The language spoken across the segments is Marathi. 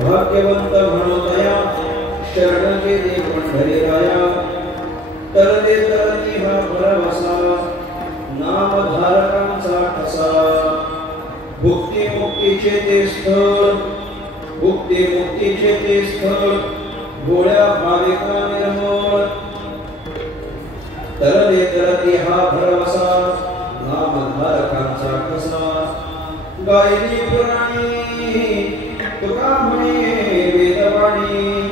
भाग्यवंत म्हणोदया शरण गेले पंढरीराया तरते तरती हा भरवसा नामधारकांचा ठसा भुक्ती मुक्तीचे ते स्थळ गोळ्या भाविका निर्मळ तरते तरती हा भरवसा नामधारकांचा ठसा गायली पुराणी तुका म्हणे वेदवाणी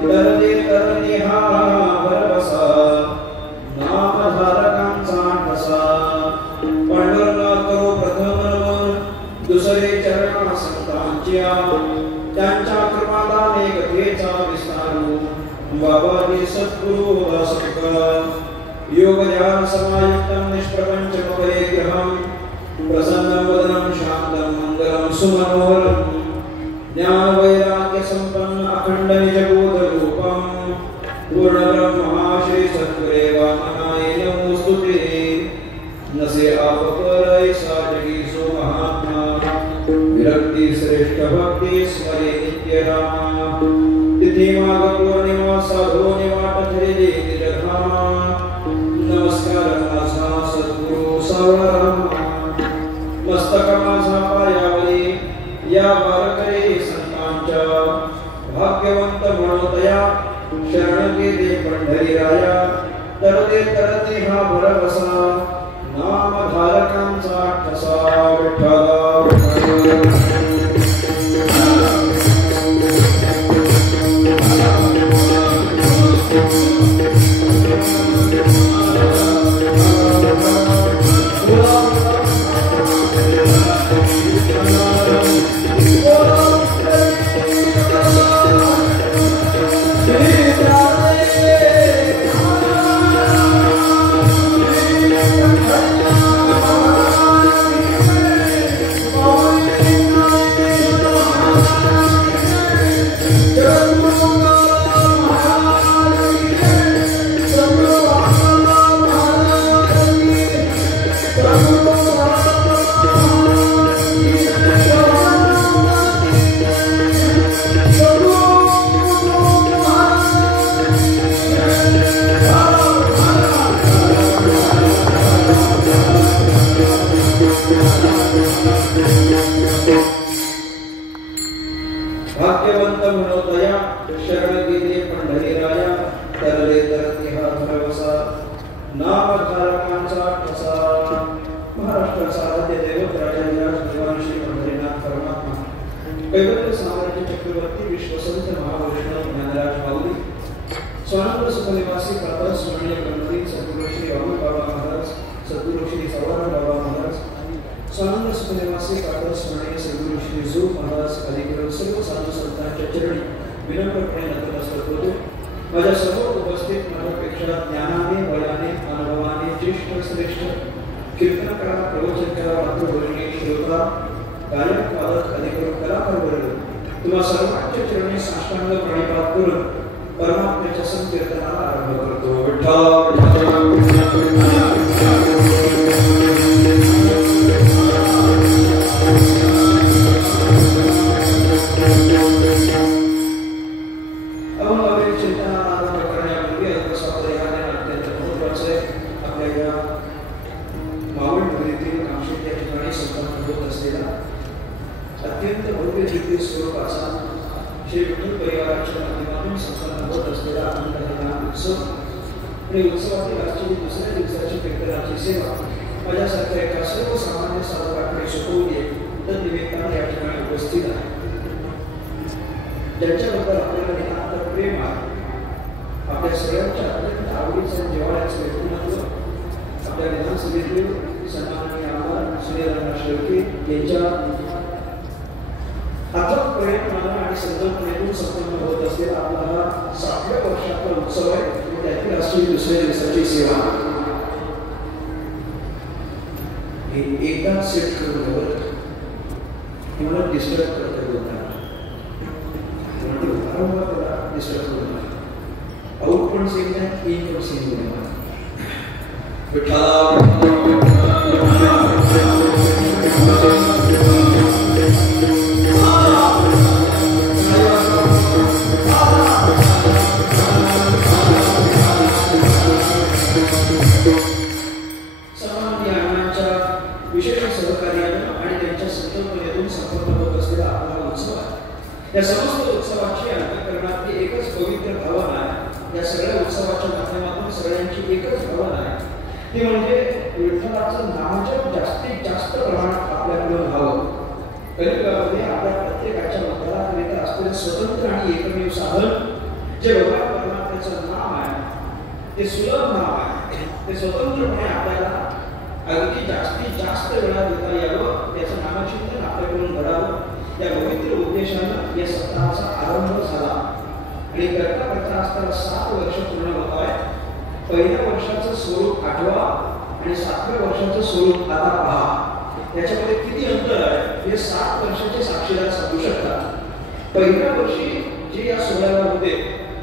तरते तरती हा भरवसा नामधारकांचा ठसा पांडुरंगा करो प्रथम नमन दुसरे चरण संतांच्या त्यांच्या कृपादाने कथेचा विस्तारू बाबाजी सद्गुरु दासका योग ध्यान समायुक्तम निष्प्रपंचम परिग्रहम प्रसन्नं वदनं शान्तं मंगलं सुमनोहरं ज्ञान वैराग्य संपन्न अखंड निजबोध रूपं पूर्ण ब्रह्मा श्री सद्गुरेवा महाय नमोस्तुते नसे आप पर ऐसा जगी सो महात्मा विरक्ति श्रेष्ठ भक्ति स्मरे नित्य रामा तिथि माघ पूर्णिमा साधो निवाट धरे निजधामा नमस्कार माझा सद्गुरु सावळराम मस्तक माझा पायावरी या वारकरी संतांच्या भाग्यवंत म्हणोदया शरण गेले पंढरीराया तरते तरते हा भरवसा नामधारकांचा ठसा विठ्ठला भाग्यवंत म्हणोदया शरण गेले पंढरीराया तरले तरती हा भरवसा नामधारकांचा ठसा महाराष्ट्राचा आराध्य दैवत राजाधिराज भगवान श्री पंढरीनाथ परमात्मा कैवल्य साम्राज्य चक्रवर्ती विश्वसंत महावैष्णव ज्ञानराज माऊली स्वानंद सुखनिवासी प्रातः स्मरणीय गणपती सद्गुरू श्री राहुल बाबा महाराज सद्गुरू श्री सवारा बाबा महाराज स्वानंद सुखनिवासी प्रातः स्मरणीय सद्गुरू श्री जो महाराज अधिकृत सर्व साधू संतांच्या चरणी विनम्रपणे नतमस्तक होतो माझ्या सर्व उपस्थित माझ्यापेक्षा ज्ञानाने वयाने अनुभवाने ज्येष्ठ श्रेष्ठ कीर्तन करा प्रवचन करा मातृभगिनी श्रोता गायक वादक अधिकृत कलाकार वर्ग तुम्हा सर्वांच्या चरणी साष्टांग प्रणिपात करून परमात्म्याच्या संकीर्तनाला आरंभ करतो विठ्ठल अत्यंत भव्य दिव्य स्वरूपाचा श्री विठ्ठल परिवाराच्या माध्यमातून संपन्न होत असलेला आनंददायी उत्सव आणि उत्सवातील आजची दुसऱ्या दिवसाची कीर्तनाची सेवा माझ्यासारख्या एका सर्वसामान्य साधकाकडे सोपवली तर निमित्ताने या ठिकाणी उपस्थित आहे ज्यांच्याबद्दल आपल्याला नितांत प्रेम आहे आपल्या सगळ्यांच्या अत्यंत आवडीचं जिव्हाळ्याचं व्यक्तिमत्व आपल्या विधानसभेतील सन्माननीय आमदार सूर्यनारायण शेळके यांच्या अथक प्रयत्नाने आणि संकल्पनेतून संपन्न होत असलेला आपला हा 60व्या वर्षाचा उत्सव आहे त्यातील राष्ट्रीय दुसऱ्या दिवसाची सेवा एकदा सेट करून तुम्हाला डिस्टर्ब करता बोलता वारंवार त्याला डिस्टर्ब करू नका आउट पण सेम नाही इन पण सेम होणार विठ्ठला या समस्त उत्सवाची अंतःकरणातली एकच पवित्र भावना आहे. या सगळ्या उत्सवाच्या माध्यमातून सगळ्यांची एकच भावना आहे, ती म्हणजे विठ्ठलाचं नामजप जास्तीत जास्त प्रमाणात आपल्याकडून व्हावं. कलियुगामध्ये आपल्या प्रत्येकाच्या उद्धाराकरिता असलेलं स्वतंत्र आणि एकमेव साधन जे भगवान परमात्म्याचं नाम आहे, ते सुलभ नाम आहे, ते स्वतंत्रपणे आपल्याला अगदी जास्तीत जास्त वेळा देता यावं, त्याचं नामचिंतन आपल्याकडून घडावं, या पवित्र उद्देशानं या सप्ताहाचा आरंभ झाला. आणि करता करता असताना 7 वर्ष पूर्ण होत आहे. पहिल्या वर्षाचं स्वरूप आठवा आणि 7व्या वर्षाचं स्वरूप आता पहा. याच्यामध्ये किती अंतर आहे हे 7 वर्षाचे साक्षीदार सांगू शकतात. पहिल्या वर्षी जे या सोहळ्याला होते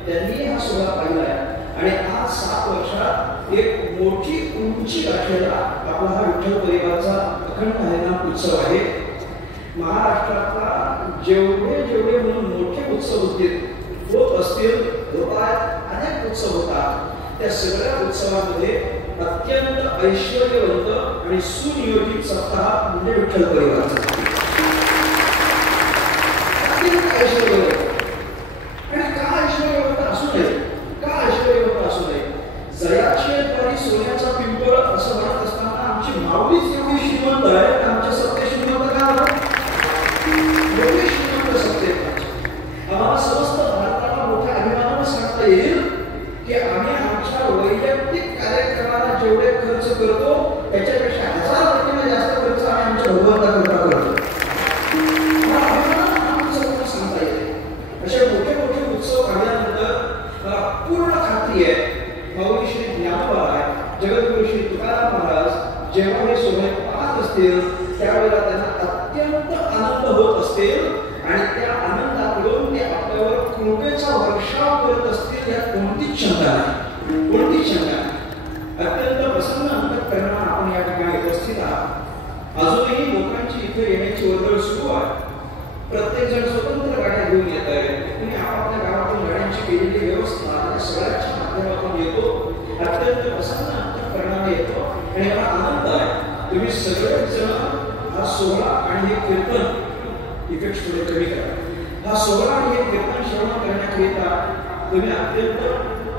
त्यांनी हा सोहळा पाहिला आहे आणि आज 7 वर्षात एक मोठी उंची गाठलेला आपला हा विठ्ठल परिवाराचा अखंड हरिनाम उत्सव आहे. महाराष्ट्रातला जेवढे म्हणून मोठे उत्सव होत असतील, अनेक उत्सव होतात, त्या सगळ्या उत्सवामध्ये अत्यंत ऐश्वर्यवंत आणि सुनियोजित सप्ताह म्हणजे विठ्ठल परिवाराचा. अत्यंत ऐश्वर्यवंत. आणि का ऐश्वर्यवंत असू नये, का ऐश्वर्यवंत असू नये? जयाचे द्वारी सोन्याचा पिंपळ असं म्हणत असताना आमची माऊलीच एवढी श्रीमंत आहे, आमच्या सत्य श्रीमंत का एवढे श्रीमंत सत्य. आम्हाला समस्त भारताला मोठ्या अभिमानानं सांगता येईल की आम्ही आमच्या वैयक्तिक कार्यक्रमाला जेवढे खर्च करतो त्याच्यापेक्षा 1000 पटीने जास्त खर्च आम्ही आमच्या भगवंताकरता करतो. सांगता येते. असे मोठे मोठे उत्सव काढल्यानंतर मला पूर्ण खात्री आहे माऊली श्री ज्ञानोबा आहे, जगद्गुरु श्री तुकाराम महाराज जेव्हा हे सोहळे पाहत असतील त्यावेळेला त्यांना अत्यंत आनंद होत असतील आणि त्या आनंदातून ते आपल्यावर कृपेचा वर्षाव करत असतील यात कोणतीच शंका नाही, कोणतीच शंका नाही. अत्यंत प्रसन्न अंतःकरणाने आपण या ठिकाणी उपस्थित आहात. अजूनही लोकांची इथे येण्याची वर्दळ सुरू आहे. प्रत्येक जण स्वतंत्र गाड्या घेऊन येत आहे. तुम्ही आपापल्या गावातून गाड्यांची केलेली व्यवस्था या सगळ्याच्या माध्यमातून येतो. अत्यंत प्रसन्न अंतःकरणाने येतो आणि मला आनंद आहे तुम्ही सगळेच जण हा सोहळा आणि हे कीर्तन इफेक्ट थोडे कमी करा. हा सोहळा आणि हे कीर्तन श्रवण करण्याकरिता तुम्ही अत्यंत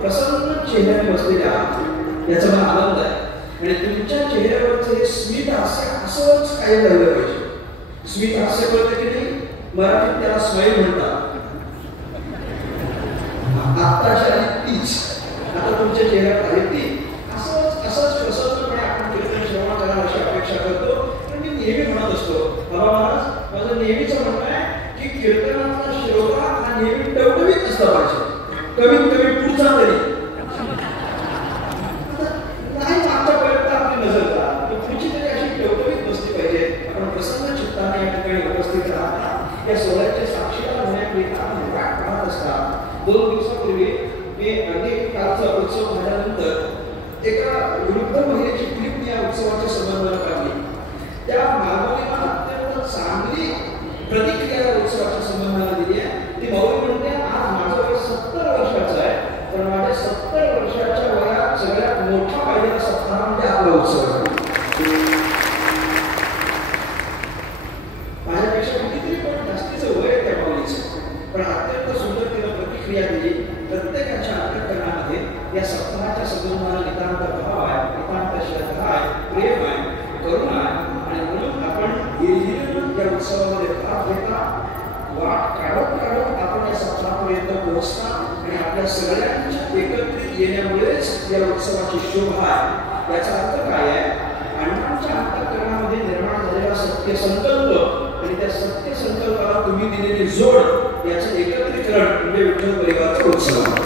प्रसन्न चेहऱ्याने बसलेले आहात, याचा मला आनंद आहे. आणि तुमच्या चेहऱ्यावरचं हे स्मित हास्य असंच काही राहिलं पाहिजे. स्मित हास्य कळतं की नाही? मराठीत त्याला स्माईल म्हणतात. आत्ताच्या तीच आता तुमच्या चेहऱ्यावर आहे ती असंच प्रसन्नपणे आपण कीर्तन श्रवण करायला अशी अपेक्षा करतो. पण मी नेहमी म्हणत असतो, बाबा महाराज माझं नेहमीच म्हणणं आहे की कीर्तनाचा श्रोता हा नेहमी टवटवीत असला पाहिजे, कमीत कमी पुढचा तरी. नाही मागच्यापर्यंत आपली नजर करा, तर पुढची तरी अशी टवटवीत बसली पाहिजे. आपण प्रसन्न चित्ताने या ठिकाणी उपस्थित राहता या सोहळ्याचे साक्षीदार होण्याकरिता आपण वाट पाहत असतात. 2 दिवसापूर्वी मी अनेक काळचा उत्सव झाल्यानंतर एका वृद्ध महिलेची क्लिप मी या उत्सवाच्या संदर्भात पाहिली. त्या माऊलीला अत्यंत चांगली प्रतिक्रिया उत्सवाच्या संबंधाला दिली आहे. ती माऊली म्हणते, आज माझं वय 70 वर्षाचं आहे, पण माझ्या 70 वर्षाच्या वयात सगळ्यात मोठा पाहिलेला सप्ताह म्हणजे आपला उत्सव आहे. माझ्यापेक्षा कितीतरी पण जास्तीचं वय त्या माऊलीचं, पण अत्यंत सुंदर तिनं प्रतिक्रिया दिली. प्रत्येकाच्या अंतःकरणामध्ये या सप्ताहाच्या संबंधाला नितांत भाव आहे, नितांत श्रद्धा आहे, प्रेम आहे, करुणा आहे. आणि म्हणून आपण हिरहिरीनं या उत्सवामध्ये भाग घेता, वाट काढत आपण या सप्ताहापर्यंत पोहोचता आणि आपल्या सगळ्यांच्या एकत्रित येण्यामुळेच या उत्सवाची शोभा आहे. याचा अर्थ काय आहे? अण्णांच्या अंतःकरणामध्ये निर्माण झालेला सत्य संकल्प आणि त्या सत्य संकल्पाला तुम्ही दिलेली जोड याचं एकत्रीकरण म्हणजे विठ्ठल परिवाराचा उत्सव.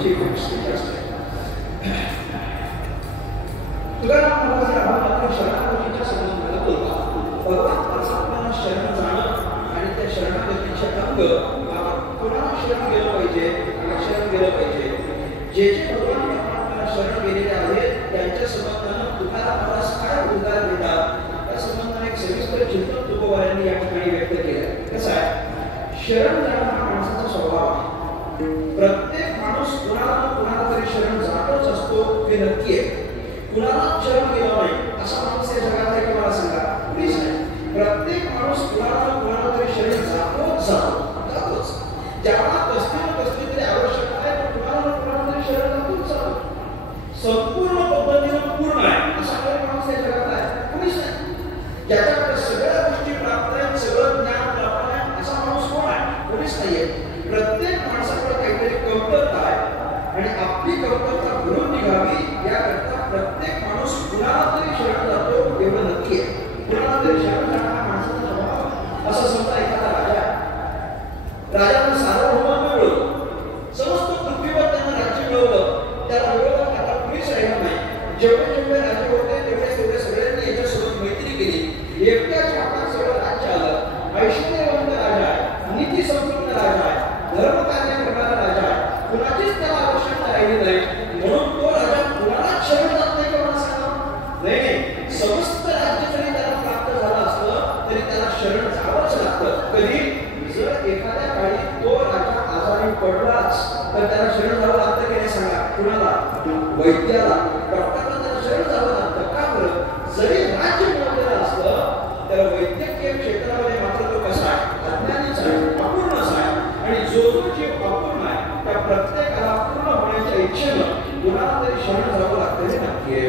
त्यांची इफेक्ट असते. तुकाराम महाराज आपण शरणागतीच्या संबंधात बोलतात. भगवान परमात्म्याला शरण जाणं आणि त्या शरणागतीचे अंग कोणाला शरण गेलं पाहिजे, शरण गेलं पाहिजे. जे जे भगवान परमात्म्याला शरण गेलेले आहेत त्यांच्या संबंधानं तुकाराम महाराज काय उद्गार देतात त्या संबंधाने एक सविस्तर चिंतन तुकोबारायांनी या ठिकाणी व्यक्त केलं. कसं आहे, शरण जाणं हा माणसाचा स्वभाव आहे. प्रत्येक माणूस कुणाला तरी शरण जातच असतो हे नक्की आहे. कुणाला शरण गेलं नाही असा माणूस या जगात आहे की मला सांगा? प्लीज नाही. प्रत्येक माणूस कुणाला तरी शरण जातोच. ज्याला कसली तरी आवश्यकता आहे पण कुणाला तरी शरण जातो. संपूर्ण पद्धतीनं पूर्ण आहे असा काही माणूस या जगात आहे? कुणीच नाही. ज्याच्याकडे सगळ्या गोष्टी प्राप्त आहेत, सगळं ज्ञान प्राप्त आहे असा माणूस कोण आहे? कुणीच नाहीये. प्रत्येक माणसाकडे काहीतरी कमतरता आहे आणि आपली कमतरता भरून निघावी याकरता प्रत्येक माणूस कुणाला तरी शरण जातो एवढं नक्की आहे. कुणाला तरी शरण जाणं हा माणसाचा स्वभाव. असं समजा एखादा राजानं सार्वभौमत्व मिळवलं, समस्त पृथ्वीवर त्यानं राज्य मिळवलं, त्याला विरोधात आता कुणीच राहिलं नाही. जेवढे राजे होते तेवढे सगळ्यांनी याच्यासोबत मैत्री केली. एकट्याच्या हातात सगळं राज्य आलं. ऐश्वर्यवंत राजा आहे, नीती संपन्न राजा आहे, धर्म कार्य करणारा राजा आहे, कुणाचीच त्याला आवश्यकता राहिली नाही. म्हणून तो राजा कुणालाच शरण जात नाही का मला सांगा? नाही. समस्त राज्य जरी त्याला प्राप्त झालं असलं तरी त्याला शरण जावंच लागतं. कधी जर एखाद्या काळी तो राजा आजारी पडलाच तर त्याला शरण जावं लागतं की नाही सांगा? कुणाला? वैद्याला, डॉक्टरला त्याला शरण जावं लागतं. का बरं? जरी राज्य मिळवलेलं असलं तर वैद्यकीय क्षेत्रामध्ये मात्र तो कसा आहे? अज्ञानीच आहे, अपूर्णच आहे. आणि जो जीव अपूर्ण आहे त्या प्रत्येकाला पूर्ण होण्याच्या इच्छेनं कुणाला तरी शरण जावं लागतं. हे नक्की आहे.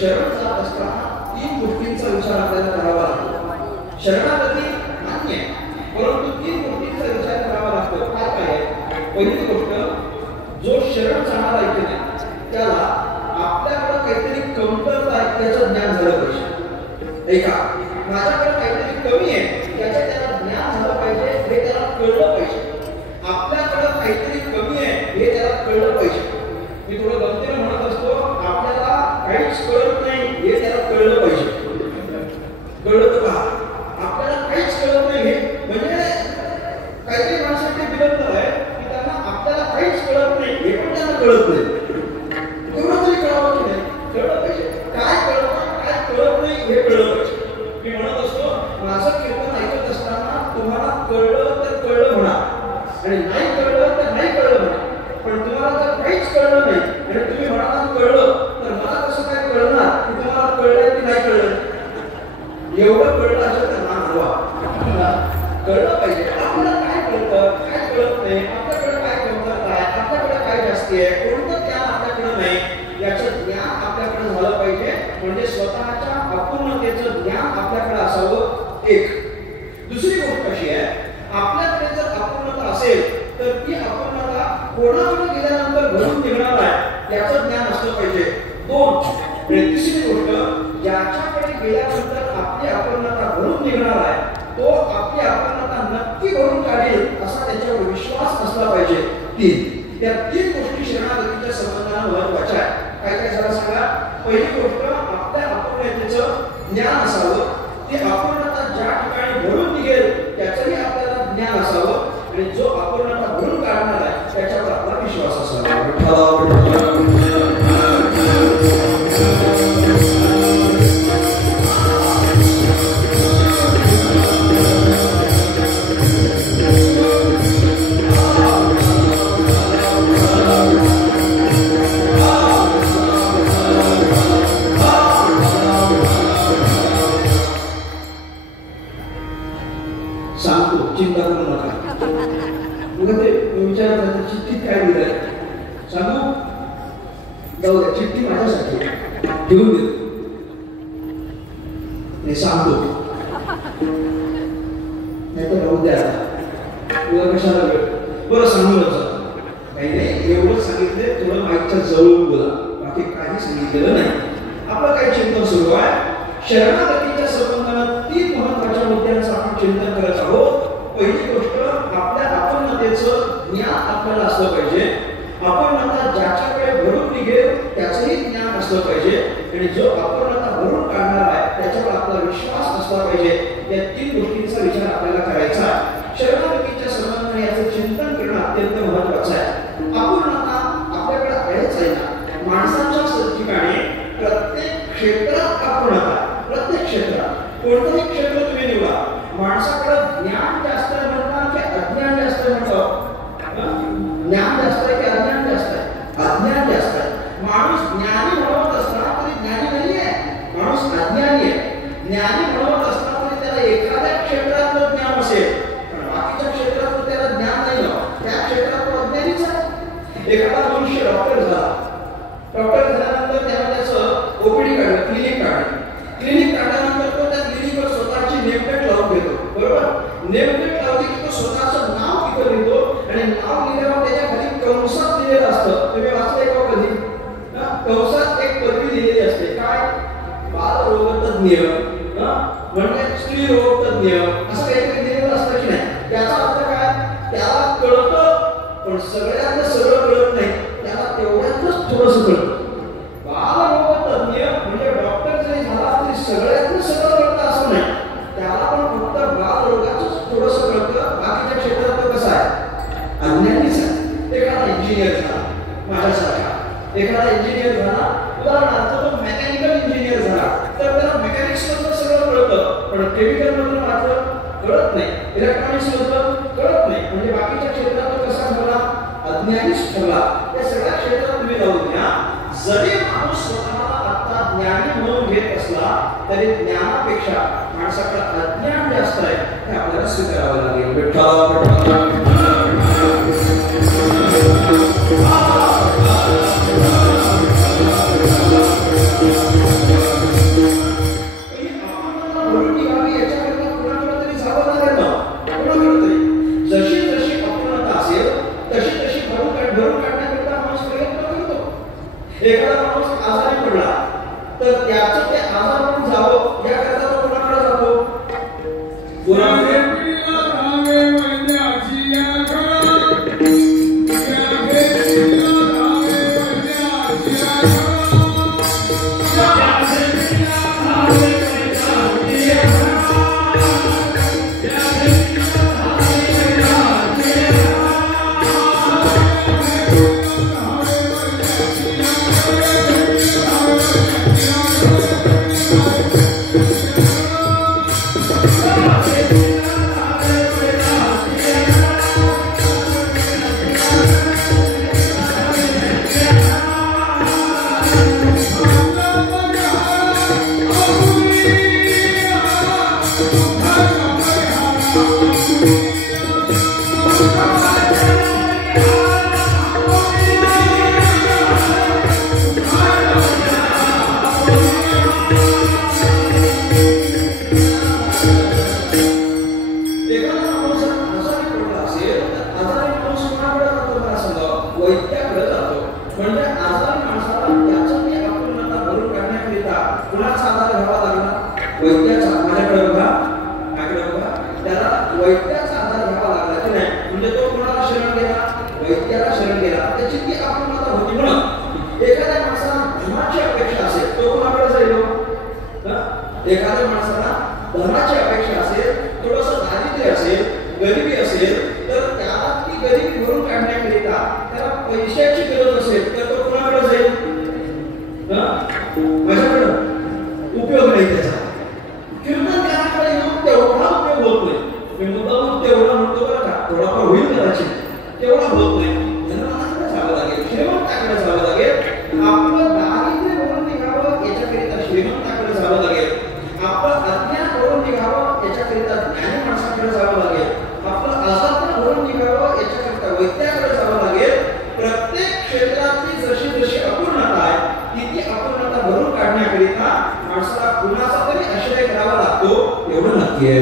शरण जात असताना 3 गोष्टींचा विचार आपल्याला करावा लागतो. शरणागती मान्य आहे परंतु 3 गोष्टींचा विचार करावा लागतो. काय आहे? पहिली गोष्ट, जो शरण जाणारा आहे की नाही त्याला आपल्याकडे काहीतरी कमतरता आहे त्याचं ज्ञान झालं पाहिजे. ऐका, माझ्याकडे काहीतरी कमी आहे याचं त्याला ज्ञान झालं पाहिजे, हे त्याला कळलं पाहिजे. आपल्याकडे काहीतरी कमी आहे हे त्याला कळलं पाहिजे. मी थोडं गमतीने म्हणत असतो, आपल्याला काहीच कळत नाही हे त्याला कळलं पाहिजे. कळलं का? आपल्याला काहीच कळत नाही हे म्हणजे काही माणसांचे विलंब आहे की त्यांना आपल्याला काहीच कळत नाही हे पण त्यांना कळत नाही. तेवढं तरी कळावं की नाही? कळलं पाहिजे. काय कळतं काय कळत नाही हे कळलं पाहिजे. मी म्हणत असतो, माझं कीर्तन ऐकत असताना तुम्हाला कळलं तर कळलं म्हणा आणि नाही कळलं तर नाही कळलं म्हणा. पण तुम्हाला जर काहीच कळलं नाही आणि तुम्ही म्हणाला कळलं तर मला कसं काय कळणार की तुम्हाला कळलंय की नाही कळलं? एवढं कळलं असेल तर मान हवा. कळलं पाहिजे आपल्याला काय कळतं काय कळत नाही, आपल्याकडे काय कमतरता आहे, आपल्याकडे काय जास्ती आहे, कोणतं ज्ञान आपल्याकडे नाही याचं ज्ञान आपल्याकडे झालं पाहिजे. म्हणजे स्वतःच्या अपूर्णतेचं ज्ञान आपल्याकडे असावं. एक. दुसरी गोष्ट अशी आहे, आपल्याकडे जर अपूर्णता असेल तर ती अपूर्णता कोणाकडे गेल्यानंतर भरून निघणार आहे याचं ज्ञान असलं पाहिजे. 2. तिसरी गोष्ट, ज्याच्याकडे गेल्यानंतर आपली अपूर्णता भरून निघणार आहे तो आपली अपूर्णता नक्की भरून काढेल असा त्याच्यावर विश्वास असला पाहिजे. 3. या 3 गोष्टी शरणागतीच्या संबंधाने महत्त्वाच्या आहेत. काय काय झालं सांगा? पहिली गोष्ट, आपल्या अपूर्णतेचं ज्ञान असावं. ती अपूर्णता ज्या ठिकाणी भरून निघेल त्याचंही आपल्याला ज्ञान असावं आणि जो अपूर्णता भरून काढणार आहे त्याच्यावर आपला विश्वास असावा. सांगतो, चिंता करू नका. मग ते विचारतात चिठ्ठीत काय लिहिलंय सांगू? जाऊ द्या, चिठ्ठी माझ्यासाठी घेऊन देतो. हे सांगतो नाही तर राहू द्या. तुला कशाला वेळ? बरं सांगू नका काही नाही, एवढं सांगितलंय, थोडं माईकच्या जवळून बोला, बाकी काही सांगितलेलं नाही. आपलं काही चिंतन सुरू आहे. शरणागतीच्या संबंधात 3 महत्त्वाच्या मुद्द्यांचं आपण चिंतन करत आहोत. पहिली गोष्ट, आपल्या अपन्नतेचं ज्ञान आपल्याला असलं पाहिजे. अपन्नता ज्याच्याकडे भरून निघेल त्याचंही ज्ञान असलं पाहिजे आणि जो अपन्नता भरून काढणार आहे त्याच्यावर आपला विश्वास असला पाहिजे. या 3 गोष्टींचा विचार आपल्याला करायचा आहे. शरणागतीच्या संबंधाने याचं चिंतन करणं अत्यंत महत्त्वाचं आहे. अपन्नता आपल्याकडे आहेच आहे ना. माणसाच्या ठिकाणी प्रत्येक क्षेत्रात अपन्नता, प्रत्येक क्षेत्रात, कोणतंही क्षेत्र तुम्ही निवडा, माणसाकडे ज्ञान जास्त आहे म्हणतात की अज्ञान जास्त आहे म्हणतात? ज्ञान जास्त आहे की अज्ञान जास्त आहे? अज्ञान जास्त आहे. माणूस ज्ञानी म्हणत असला तरी ज्ञानी नाही आहे, माणूस अज्ञानी आहे. ज्ञानी म्हणत असला तरी त्याला एखाद्या क्षेत्रातलं ज्ञान असेल पण बाकीच्या क्षेत्रात त्याला ज्ञान नाही ना, त्या क्षेत्रात तो अज्ञानीच आहे. एखादा मनुष्य डॉक्टर झाला, डॉक्टर झाल्यानंतर त्याने त्याचं ओपीडी काढलं, क्लिनिक काढलं. क्लिनिक काढल्यानंतर तो त्या क्लिनिकवर स्वतःची नेमप्लेट लावून घेतो, बरोबर? नेमप्लेट लावली की तो स्वतःचं नाव तिथं लिहितो आणि नाव लिहिल्यावर त्याच्या खाली कंसात लिहिलेलं असतं. तुम्ही वाचलंय का कधी? कंसात एक पदवी लिहिलेली असते, काय? बालरोगतज्ञ, म्हणजे स्त्री रोग तज्ञ, असं काहीतरी लिहिलेलं असतं की नाही? त्याचा अर्थ काय? त्याला कळतं पण सगळ्यांना सगळं कळत नाही, त्याला तेवढ्यातच थोडंसं कळतं. बालरोगतज्ञ म्हणजे डॉक्टर जरी झाला तरी सगळ्यांना सगळं कळतं असं नाही, त्याला पण फक्त बालरोगाचं थोडंसं कळतं. बाकीच्या क्षेत्रात तो कसा आहे? अज्ञानीच आहे. एखादा इंजिनियर झाला माझ्यासारखा, एखादा इंजिनियर झाला, उदाहरणार्थ तो मेकॅनिकल इंजिनियर झाला तर त्याला मेकॅनिक्स मधलं सगळं कळतं पण केमिकल मधलं मात्र कळत नाही, इलेक्ट्रॉनिक्स मधलं कळत नाही. म्हणजे बाकीच्या क्षेत्रात तो कसा ठरला? अज्ञानीच ठरला. या सगळ्या क्षेत्रात तुम्ही जाऊन घ्या. जरी माणूस स्वतःला आता ज्ञानी म्हणून घेत असला तरी ज्ञानापेक्षा माणसाकडे अज्ञान जास्त आहे हे आपल्याला स्वीकारावं लागेल. जशी जशी अपूर्णता असेल तशी तशी भरून काढण्याकरता माणूस प्रयत्न करतो. एखादा माणूस आजारी पडला तर त्याचं ते आजारातून जावं याकरता तो कोणाकडे जातो? एखाद्या माणसाला धनाची अपेक्षा असेल, थोडंसं दारिद्र्य असेल, गरिबी असेल तर त्याला ती गरिबी भरून काढण्याकरिता त्याला पैशाची गरज असेल तर तो कोणाकडे जाईल? माझ्याकडे उपयोग नाही त्याचा. कीर्तनकाराकडे येऊन तेवढा उपयोग होत नाही. मी मुद्दाम तेवढा म्हणतो बरं का, थोडाफार होईल कदाचित, तेवढा होत नाही. धनवानाकडे जावं लागेल, श्रीमंताकडे जावं लागेल. आपलं दारिद्र्य भरून निघावं याच्याकरिता श्रीमंताकडे जावं लागेल. आपलं अज्ञान भरून निघावं याच्याकरिता ज्ञानी माणसाकडे जावं लागेल. आपलं अज्ञान भरून निघावं याच्याकरिता वैद्याकडे जावं लागेल. प्रत्येक क्षेत्रातली जशी जशी अपूर्णता आहे ती अपूर्णता भरून काढण्याकरिता माणसाला कुणाचा तरी आश्रय घ्यावा लागतो, एवढं नक्की आहे.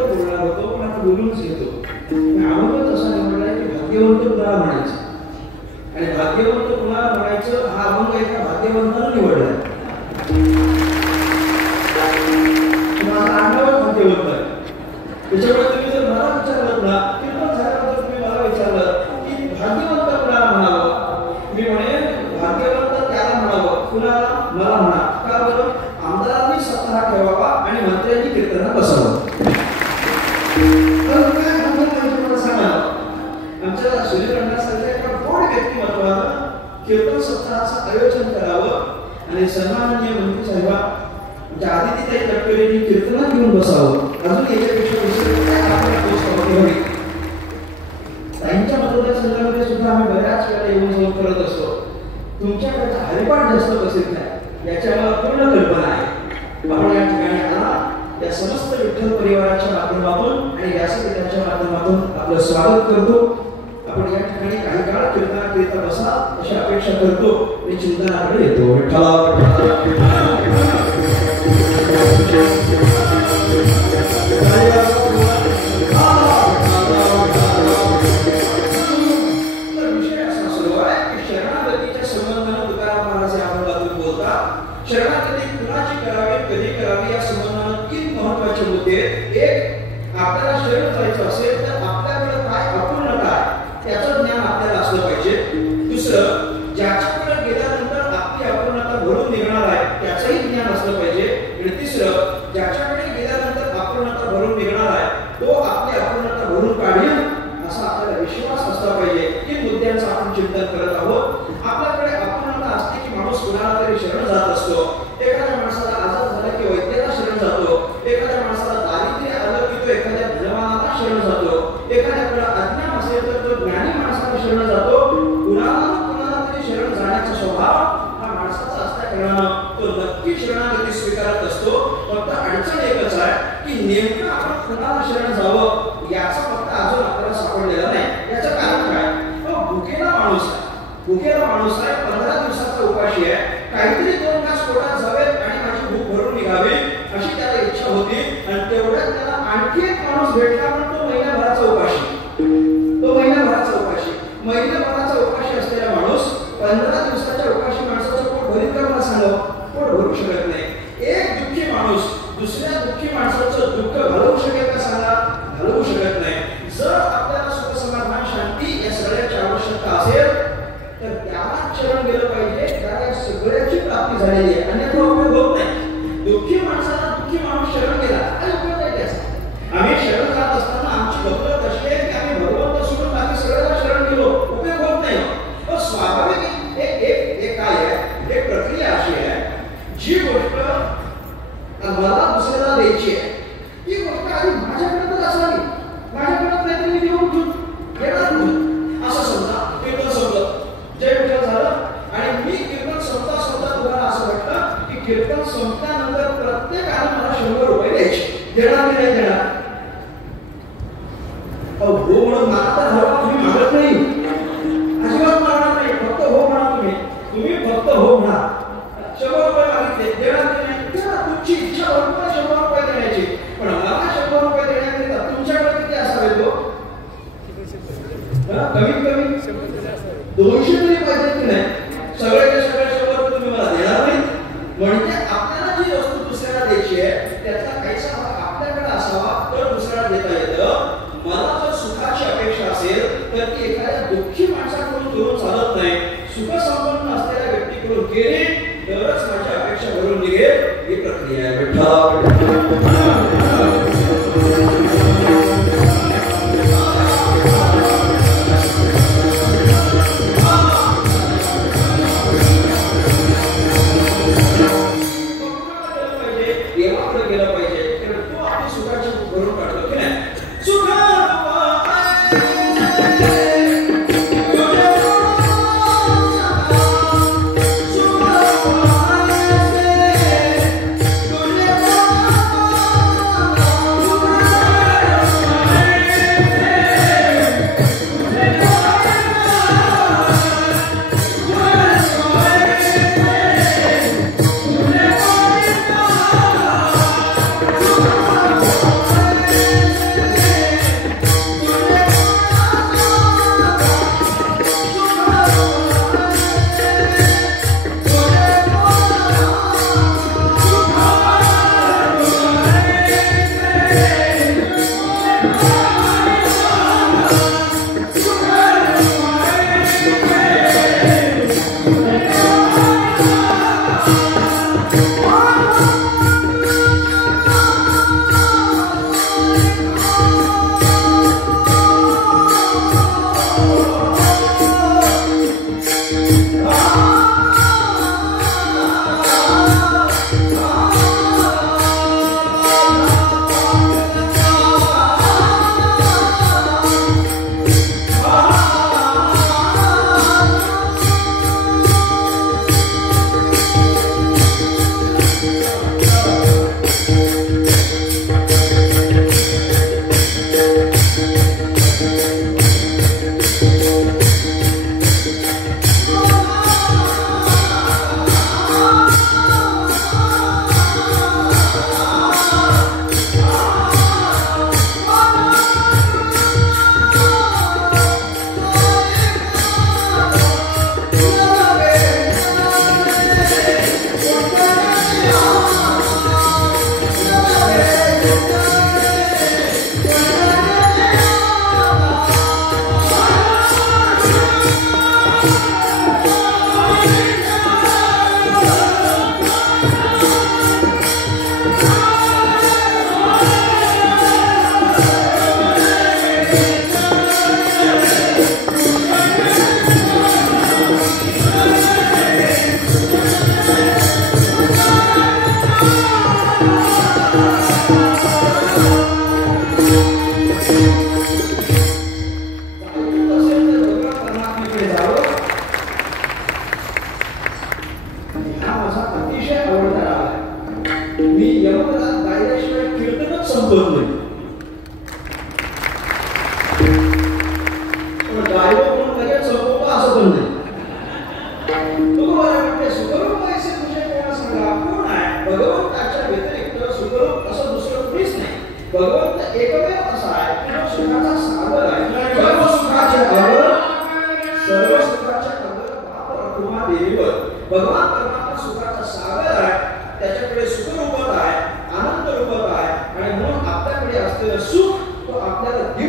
लवकर बोलणार होतो पण आता बोलूनच घेतो. अनुभव असा निवडलाय की भाग्यवंत कुणाला म्हणायचं आणि भाग्यवंत कुणाला म्हणायचं हा अभंग एका भाग्यवंतानं निवडलाय. माझा आडनाव भाग्यवंत आहे. त्याच्यामुळे तुम्ही जर मला विचारलं ना कीर्तन झाल्यानंतर तुम्ही मला विचारलं की भाग्यवंत कुणाला म्हणावं, मी म्हणेन भाग्यवंत त्याला म्हणावं कुणाला, मला म्हणा. का बरं? आमदारांनी सत्ता ठेवावा आणि मंत्र्यांनी कीर्तनात बसावं. तर काय भाग्य पाहिजे मला सांगा. आमच्या सूर्यकांतासारख्या एका गोड व्यक्तिमत्वानं कीर्तन सप्ताहाचं आयोजन करावं आणि सन्माननीय मंत्री साहेबा म्हणजे आदित्यताई तटकरेंनी कीर्तनात घेऊन बसावं. अजून याच्यापेक्षा दुसरं काय आपल्याला गोष्ट हवी. ताईंच्या मतदारसंघामध्ये सुद्धा आम्ही बऱ्याच वेळा येऊन जाऊन करत असतो. तुमच्याकडचा हरिपाठ जास्त प्रसिद्ध आहे याची आम्हाला पूर्ण कल्पना आहे. आपण या ठिकाणी आला या समस्त विठ्ठल परिवाराच्या माध्यमातून आणि व्यासपीठाच्या माध्यमातून आपलं स्वागत करतो. आपण या ठिकाणी काही काळ कीर्तनाकरिता बसा अशी अपेक्षा करतो आणि चिंतनाकडे येतो. विषय असा सुरू आहे की शरणागतीच्या संबंधाने तुकाराम महाराज या अभंगातून बोलतात. शरणागती कुणाची करावी, कधी करावी या संबंधाने तीन महत्वाचे मुद्दे. एक, आपल्याला शरण जायचं असेल तर आपल्याकडे काय अपूर्णता आहे त्याचं ज्ञान आपल्याला असलं पाहिजे. दुसरं, ज्याच्याकडे गेल्यानंतर आपली अपूर्णता भरून निघणार आहे त्याचंही ज्ञान असलं पाहिजे. आणि तिसरं, ज्याच्याकडे गेल्यानंतर अपूर्णता भरून निघणार आहे तो आपली अपूर्णता भरून काढेल असा आपल्याला विश्वास असला पाहिजे. तीन मुद्द्यांचं आपण चिंतन करत आहोत. आपल्याकडे अपूर्णता असते की माणूस कुणाला तरी शरण जात असतो. एखाद्या माणसाला आजार झाला की वैद्याला शरण जातो. एखाद्या माणसाला दारिद्र्य आलं की तो एखाद्या धनवानाला शरण जातो. एखाद्याकडे अज्ञान असेल तर तो ज्ञानी माणसाला शरण जातो. कुणाला तरी शरण जाण्याचा स्वभाव हा माणसाचा असल्याकारणानं तो नक्की शरणागती स्वीकारत असतो. फक्त अडचण एकच आहे की नेमकं आपण कुणाला शरण जावं याचा फक्त अजून आपल्याला सापडलेला नाही. याचं कारण काय? तो भुकेला माणूस आहे. भुकेला माणूस आहे, 15 दिवसाचा उपाशी आहे. काहीतरी 2 तास पोटात जावेत आणि माझी भूक भरून निघावी अशी त्याला इच्छा होती आणि तेवढ्यात त्याला आणखी एक माणूस भेटला पण तो महिन्याभराचा उपाशी. महिन्याभराचा उपाशी असलेला माणूस 15 दिवसाच्या उपाशी माणसाचं पोट भरीत का मला सांगा? पोट भरू शकत नाही. एक दुःखी माणूस दुसऱ्या दुःखी माणसाचं दुःख घालवू शकेल का सांगा? घालवू शकत नाही. जर आपल्याला सुख समाधान शांती या सगळ्याची आवश्यकता असेल तर त्याला शरण गेलं पाहिजे त्याला या सगळ्याची प्राप्ती झालेली आहे. अन्यथा उपयोग होत नाही. दुःखी माणसाला दुःखी माणूस शरण गेला काय उपयोग नाही त्याचा. आम्ही शरण जात असताना आमची भक्त अशी आहे की आम्ही भगवंत सोडून बाकी सगळ्याला शरण गेलो, उपयोग होत नाही. पण स्वाभाविक एक काय आहे, एक प्रक्रिया अशी आहे जी गोष्ट मला दुसऱ्याला द्यायची आहे ती गोष्ट आधी माझ्याकडे तर असावी. माझ्याकडे काहीतरी मी देऊन घेणार नाही असं समजा. कीर्तन संपलं, जय विठ्ठल झालं आणि मी कीर्तन संपता तुम्हाला असं वाटतं की कीर्तन संपल्यानंतर प्रत्येकाने मला 100 रुपये द्यायचे. देणार की नाही देणार? हो म्हणून मागता धर्म तुम्ही मागत नाही, अजिबात मागणार नाही. फक्त हो म्हणा. तुम्ही फक्त हो म्हणा. 100 रुपये मागितले, देणार की नाही? तुमची इच्छा भरून 100 रुपये देण्याची. पण मला 100 रुपये देण्याकरिता तुमच्याकडे किती असावे? तो कमीत कमी 200 तरी पाहिजे की नाही? सगळ्याच्या सगळ्या 100 रुपये तुम्ही मला देणार नाही. म्हणजे आपल्याला जी वस्तू दुसऱ्याला द्यायची आहे त्याचा काहीसा भाग आपल्याकडे असावा तर दुसऱ्याला देता येतं. मला जर सुखाची अपेक्षा असेल तर ती एखाद्या दुःखी माणसाकडून करून चालत नाही. सुख संपन्न असलेल्या व्यक्तीकडून केली तरच माझी अपेक्षा भरून निघेल. ही प्रक्रिया आहे. देवाकडे गेलं पाहिजे कारण तो आपली सुखाची भरून काढतो की नाही.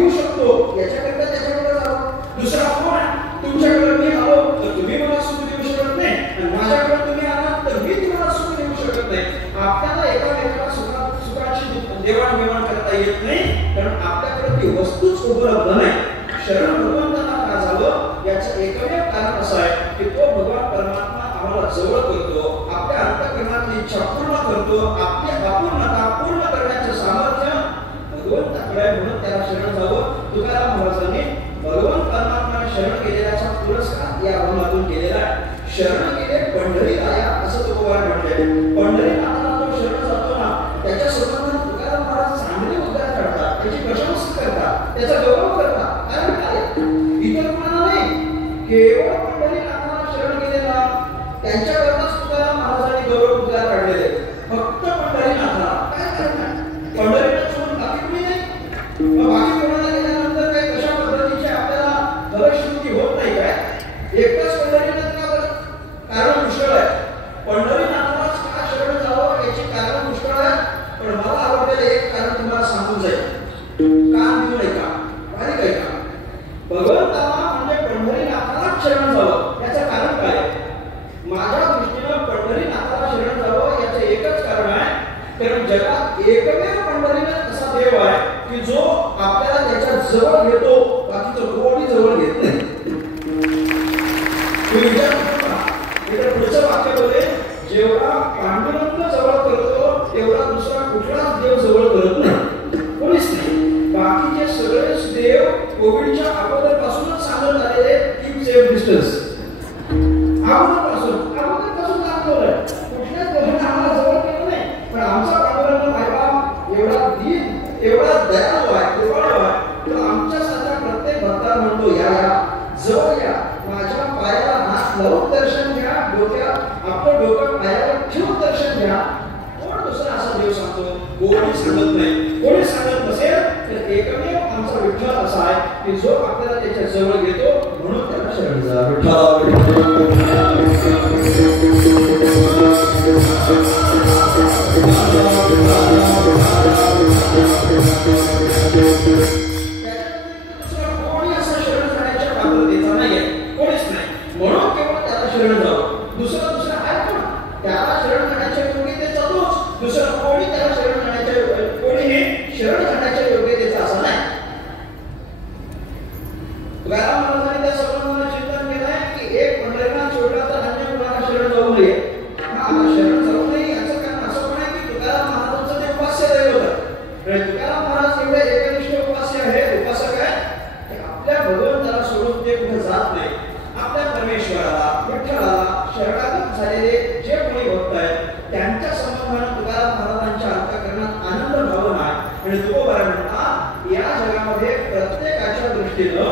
घेऊ शकतो याच्याकरता त्याच्याकडे जावं. दुसरा कोण आहे? तुमच्याकडे मी आलो तर तुम्ही मला सुख देऊ शकत नाही आणि माझ्याकडे तुम्ही आलात तर मी तुम्हाला सुख देऊ शकत नाही. आपल्याला एकामेकाला सुखाची देवाणघेवाण करता येत नाही कारण आपल्याकडे ती वस्तूच उपलब्ध नाही. शरण भगवंतांना का झालं याचं एकमेव कारण असं आहे की तो भगवान परमात्मा आम्हाला जवळ करतो, आपल्या अंतःकरणातली इच्छा पूर्ण करतो, आपली अपूर्णता पूर्ण करण्याचं सामर्थ्य भगवंताकडे म्हणून त्याला शरण जावं. तुकाराम महाराजांनी भगवान परमात्म्याला शरण गेलेल्याचा पुरस्कार या अभंगातून केलेला आहे. शरण गेले पंढरी आया असं तुकोबार म्हटले. पंढरीनाथाला जो शरण जातो ना त्याच्या संबंधात तुकाराम महाराज चांगले उद्गार काढतात, त्याची प्रशंसा करतात, त्याचा गौरव करतात. कारण काय इतर कोणाला नाही, केवळ पंढरीनाथाला शरण गेलेला त्यांच्याकरताच तुकाराम महाराजांनी गौरव उद्गार काढलेले. फक्त पंढरीनाथाला काय करणार? पंढरीनाथ सोडून बाकी कोणी नाही. बाकी कोणाला गेल्यानंतर काही कशा पद्धतीची आपल्याला फलश्रुती होत नाही काय? एकच पंढरीनाथ का बरं? कारण पुष्कळ आहे. पंढरीनाथालाच का शरण जावं याची कारण पुष्कळ आहे. पण मला आवडलेलं एक कारण तुम्हाला सांगून जाईल. कान देऊ नये का? बारीक आहे का? भगवंताला म्हणजे पंढरीनाथाला शरण जावं याचं कारण काय? माझ्या दृष्टीनं पंढरीनाथाला शरण जावं याचं एकच कारण आहे कारण जगात एकमेव पंढरीनाथ असा देव आहे की जो आपल्याला त्याच्या जवळ घेतो, बाकीचं कोणी जवळ घेत नाही. पुढचं वाक्य बोले जेवढा पांडुरंग जवळ करतो तेवढा दुसरा कुठलाच देव जवळ करत नाही, कोणीच नाही. बाकीचे सगळेच देव कोविडच्या अगोदरपासूनच सांगत आलेले कीप सेफ डिस्टन्स. अगोदरपासून दाखवलंय. कुठल्याच देवाने आम्हाला जवळ केलं नाही. पण आमचा पांडुरंग भाईबा एवढा दीन, एवढा दयाळू आहे, कृपाळू आहे तर आमच्यासारख्या प्रत्येक भक्ताला म्हणतो या जवळ या, माझ्या पायाला हात लावून दर्शन घ्या, आपलं डोकं पायावर ठेवून दर्शन घ्या. कोण दुसरा असा देव सांगतो? कोणी सांगत नाही. कोणी सांगत नसेल तर एकमेव आमचा विठ्ठल असा आहे की जो आपल्याला त्याच्या जवळ घेतो म्हणून त्याला शरण जा. कोणी असं शरण जाण्याच्या पात्रतेचा नाहीये, कोणीच नाही. म्हणून केवळ त्याला शरण जावं. दुसरा आहे कोण? त्याला शरण जाण्याच्या योग्यतेचा तोच. दुसरा कोणी त्याला शरण जाण्याच्या कोणीही शरण जाण्याच्या योग्यतेचा असा नाही. तुकाराम महाराजांनी त्या संबंधाने चिंतन केलं आहे की एक पंढरीनाथ सोडला तर अन्य कोणाला शरण जाऊ नये. आता शरण जाऊ नये याचं कारण असं पण आहे की तुकाराम महाराजांचं ते उपास्य दैवत आहे. तुकाराम महाराज एवढे एकनिष्ठ उपास्य आहे, उपासक आहे की आपल्या भगवंताला सोडून ते कुठे जात नाही. आपल्या परमेश्वराला, विठ्ठलाला शरणागत झालेले जे कोणी भक्त आहेत त्यांच्या संबंधाने तुकाराम महाराजांच्या अंतःकरणात आनंद भावना आहे. आणि तुकोबार म्हणतात या जगामध्ये प्रत्येकाच्या दृष्टीनं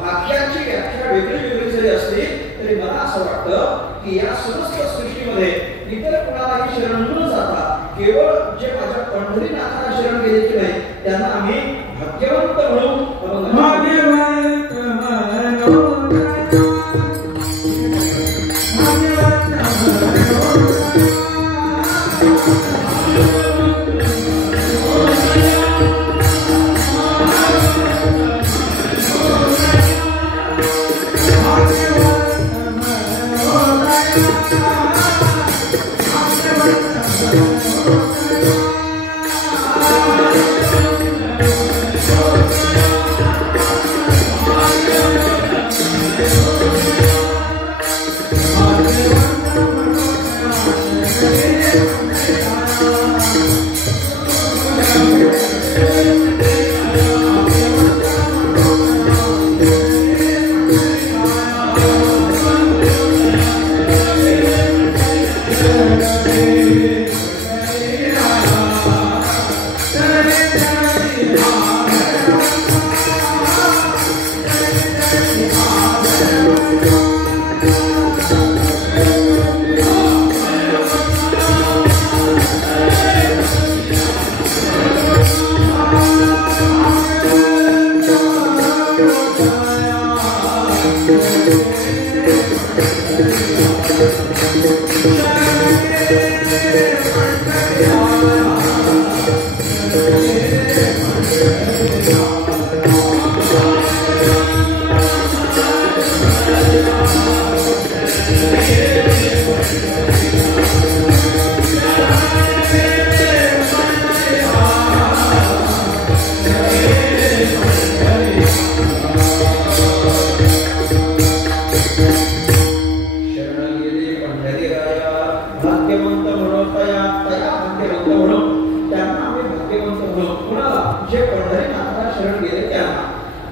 भाग्याची व्याख्या वेगळी जरी असली तरी मला असं वाटतं की या समस्त सृष्टीमध्ये इतर कोणालाही शरण न जाता केवळ जे माझ्या पंढरीनाथाला शरण गेले की नाही त्यांना आम्ही भाग्यवंत म्हणू. Oh,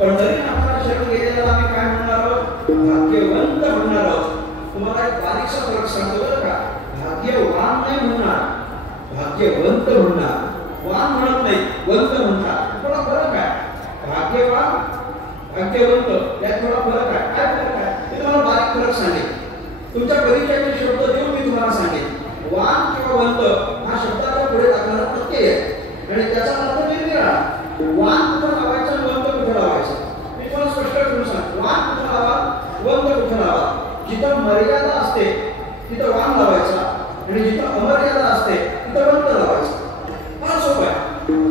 पंढरीनाथाला शरण गेलेला आम्ही काय म्हणणार आहोत? भाग्यवंत म्हणणार आहोत. तुम्हाला एक बारीकसा फरक सांगतो बरं का. भाग्यवान नाही म्हणणार, भाग्यवंत म्हणणार. वान म्हणत नाही, वंत म्हणतात. थोडा फरक आहे. भाग्यवान, भाग्यवंत यात थोडा फरक आहे. काय फरक आहे ते तुम्हाला बारीक फरक सांगेल. तुमच्या परिचयाचे शब्द देऊन मी तुम्हाला सांगेन. वान किंवा वंत हा शब्दाच्या पुढे लागणारा प्रत्यय आहे आणि त्याचा अर्थ निरनिराळा. वान कुठं लावायचं, वंत कुठं लावायचं मी तुम्हाला स्पष्ट करून सांगतो. वान कुठं लावा, वंत कुठं लावा. जिथं मर्यादा असते तिथं वान लावायचा आणि जिथं अमर्यादा असते तिथं वंत लावायचं. फार सोपं आहे.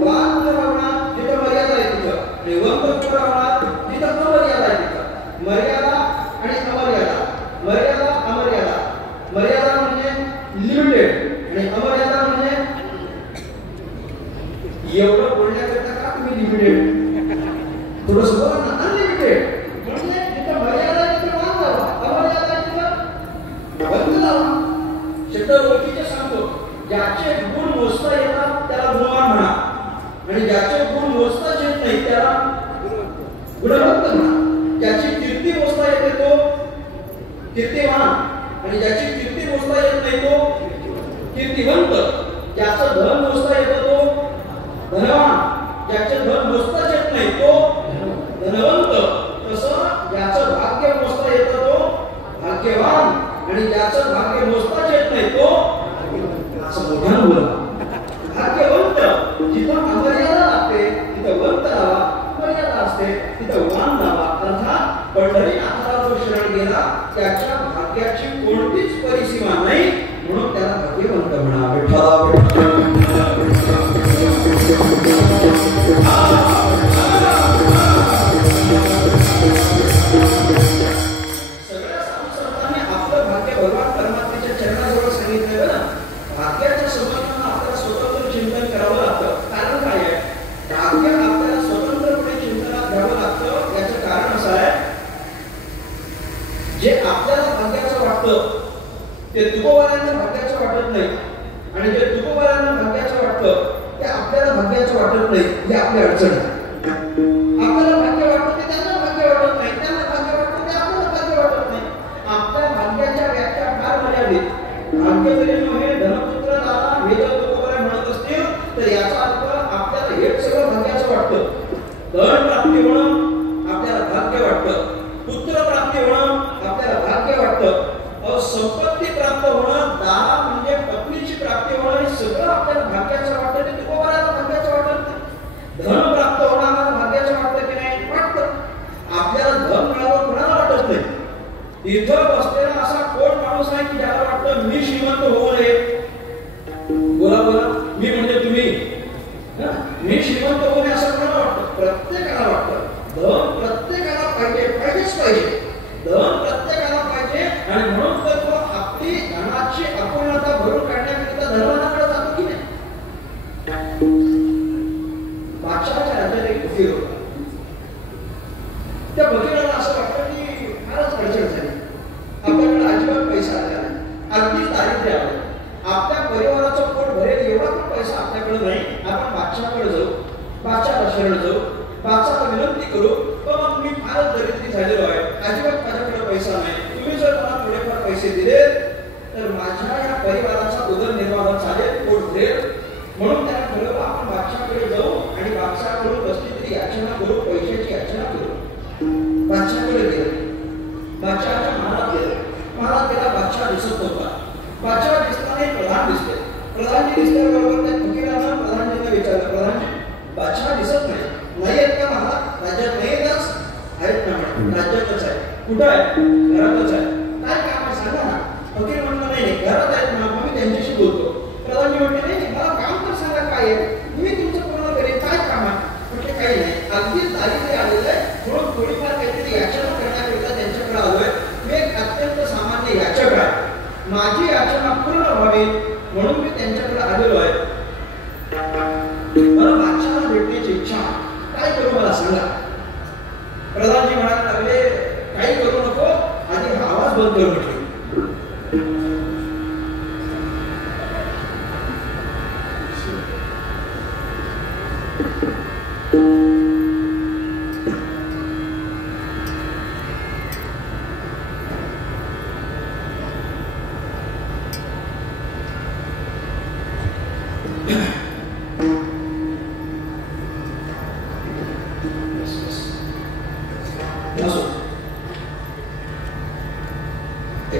वान कुठं लावणार, जिथं मर्यादा आहे तिथं, आणि वंत कुठं लावणार, जिथं अमर्यादा आहे तिथं. मर्यादा आणि अमर्यादा, मर्यादा अमर्यादा. मर्यादा म्हणजे लिमिटेड आणि अमर्यादा म्हणजे एवढं बोलण्याकरता का तुम्ही लिमिटेड? थोडंसं बोला ना, अनलिमिटेड. म्हणजे जिथं मर्यादा आहे तिथं वान लावा, अमर्यादा आहे तिथं वंत लावा. शब्द ओळखीचे सांगतो. ज्याचे गुण मोजता येतात त्याला गुणवान म्हणा आणि ज्याचे गुण मोजताच येत नाही त्याला गुणवंत म्हणा. ज्याची कीर्ती मोजता येते तो कीर्तिवान आणि ज्याची कीर्ती मोजता येत नाही तो कीर्तिवंत. ज्याचं धन मोजता येतं तो धनवान, ज्याचे धन मोजताच येत नाही तो धनवंत. तसं ज्याचं भाग्य मोजता येतं तो भाग्यवान आणि ज्याचं भाग्य मोजताच येत नाही तो असं मोठ्यानं बोला. भाग्यवंत. जिथं अमर्यादा लागते तिथं वंत लावा, मर्यादा असते तिथं वान लावा. अर्थात पंढरीनाथाला जो शरण गेला त्याच्या भाग्याची कोणतीच परिसीमा नाही, म्हणून त्याला भाग्यवंत म्हणा. सगळ्या संतांनी आपलं भाग्य भगवान परमात्म्याच्या चरणाजवळ सांगितलं. भाग्याच्या संबंधानं आपल्याला स्वतंत्र चिंतन करावं लागतं. कारण काय आहे? भाग्य आपल्याला स्वतंत्रपणे चिंतनात घ्यावं लागतं. याचं कारण असं आहे, जे आपल्याला भाग्याचं वाटतं ते तुकोबारांना भाग्याचं वाटत नाही आणि जे तुकोबारांना भाग्याचं वाटतं ते आपल्याला भाग्याचं वाटत नाही. ही आपली अडचण आहे. आपल्याला भाग्य वाटतं ते त्यांना भाग्य वाटत नाही, त्यांना भाग्य वाटतं ते आपल्याला भाग्य वाटत नाही. आपल्या भाग्याच्या व्याख्या फार मर्यादित. भाग्य जरी नव्हे धनपुत्र दादा हे जर तुकोबारा म्हणत असतील तर याचा अर्थ आपल्याला हेच सगळं भाग्याचं वाटतं. धन प्राप्ती होणं आपल्याला भाग्य वाटतं, पुत्र प्राप्ती होणं आपल्याला भाग्य वाटतं, संपत्ती प्राप्त होणं, दारा म्हणजे पत्नीची प्राप्ती होणं हे सगळं आपल्याला भाग्याचं वाटतं. ते तुकोबाराला भाग्याचं वाटत नाही. धन प्राप्त होणं आम्हाला भाग्याचं वाटतं की नाही? वाटतं. आपल्याला धन मिळावं कोणाला वाटत नाही. इथं बसलेला असा कोण माणूस नाही की ज्याला वाटतं मी श्रीमंत होऊ नये. बोला बोला, मी म्हणजे तुम्ही. मी श्रीमंत होऊ नये असं कोणाला वाटतं? प्रत्येकाला वाटतं. धन प्रत्येकाला पाहिजे, पाहिजेच पाहिजे. धन प्रत्येकाला पाहिजे आणि म्हणून तर तो आपली धनाची अपूर्णता भरून काढण्याकरिता धनवानाकडे जातो की नाही? बादशहाच्या राज्यात एक फकीर होता. त्या फकीराला असं वाटतं की फारच अडचण झाली, आपल्याकडे अजिबात पैसा आला नाही, अगदीच दारिद्र्य आलं, आपल्या परिवाराचं पोट भरेल एवढा पण पैसा आपल्याकडे नाही. आपण बादशहाकडे जाऊ, बादशहाला शरण जाऊ, बादशहाला विनंती करू, मग मी फारच दरिद्री झालेलो आहे, अजिबात माझ्याकडे पैसा नाही, तुम्ही जर मला थोडेफार पैसे दिले तर माझ्या या परिवाराचा उदरनिर्वाह चालेल, पोट भरेल. म्हणून त्याला ठरवलं आपण बादशहाकडे जाऊ आणि बादशहाकडून कसली तरी याचना करू, पैशाची याचना करू. बादशहाकडे गेलं, बादशहाच्या महालात गेलं. महालात गेला, बादशहा दिसत नव्हता. बादशहा दिसताना एक प्रधान दिसले. प्रधानजी दिसल्याबरोबर त्या फकीरानं प्रधानजींना विचारलं, प्रधानजी बादशहा दिसत नाही आहेत का महालात? राज्यात नाही येतच आहेत ना? म्हणून राज्यातच आहे. कुठं आहे? घरातच आहे. काय काम आहे सांगा ना. फकीर म्हणलं नाही घरात आहेत ना, मी त्यांच्याशी बोलतो. प्रधानजी म्हटले नाही मला काम तर सांगा काय आहे, मी तुमचं पूर्ण करेन, काय काम आहे? म्हटले काही नाही, अगदीच दारिद्र्य आलेलं आहे, म्हणून थोडीफार काहीतरी याचना करण्याकरिता त्यांच्याकडे आलोय. मी एक अत्यंत सामान्य याचक आहे, माझी याचना पूर्ण व्हावी म्हणून मी त्यांच्याकडे आलेलो आहे. मला बादशहाला भेटण्याची इच्छा, काय करू मला सांगा. प्रधानजी म्हणायला लागले काही करू नको, आधी हा आवाज बंद करू म्हटले.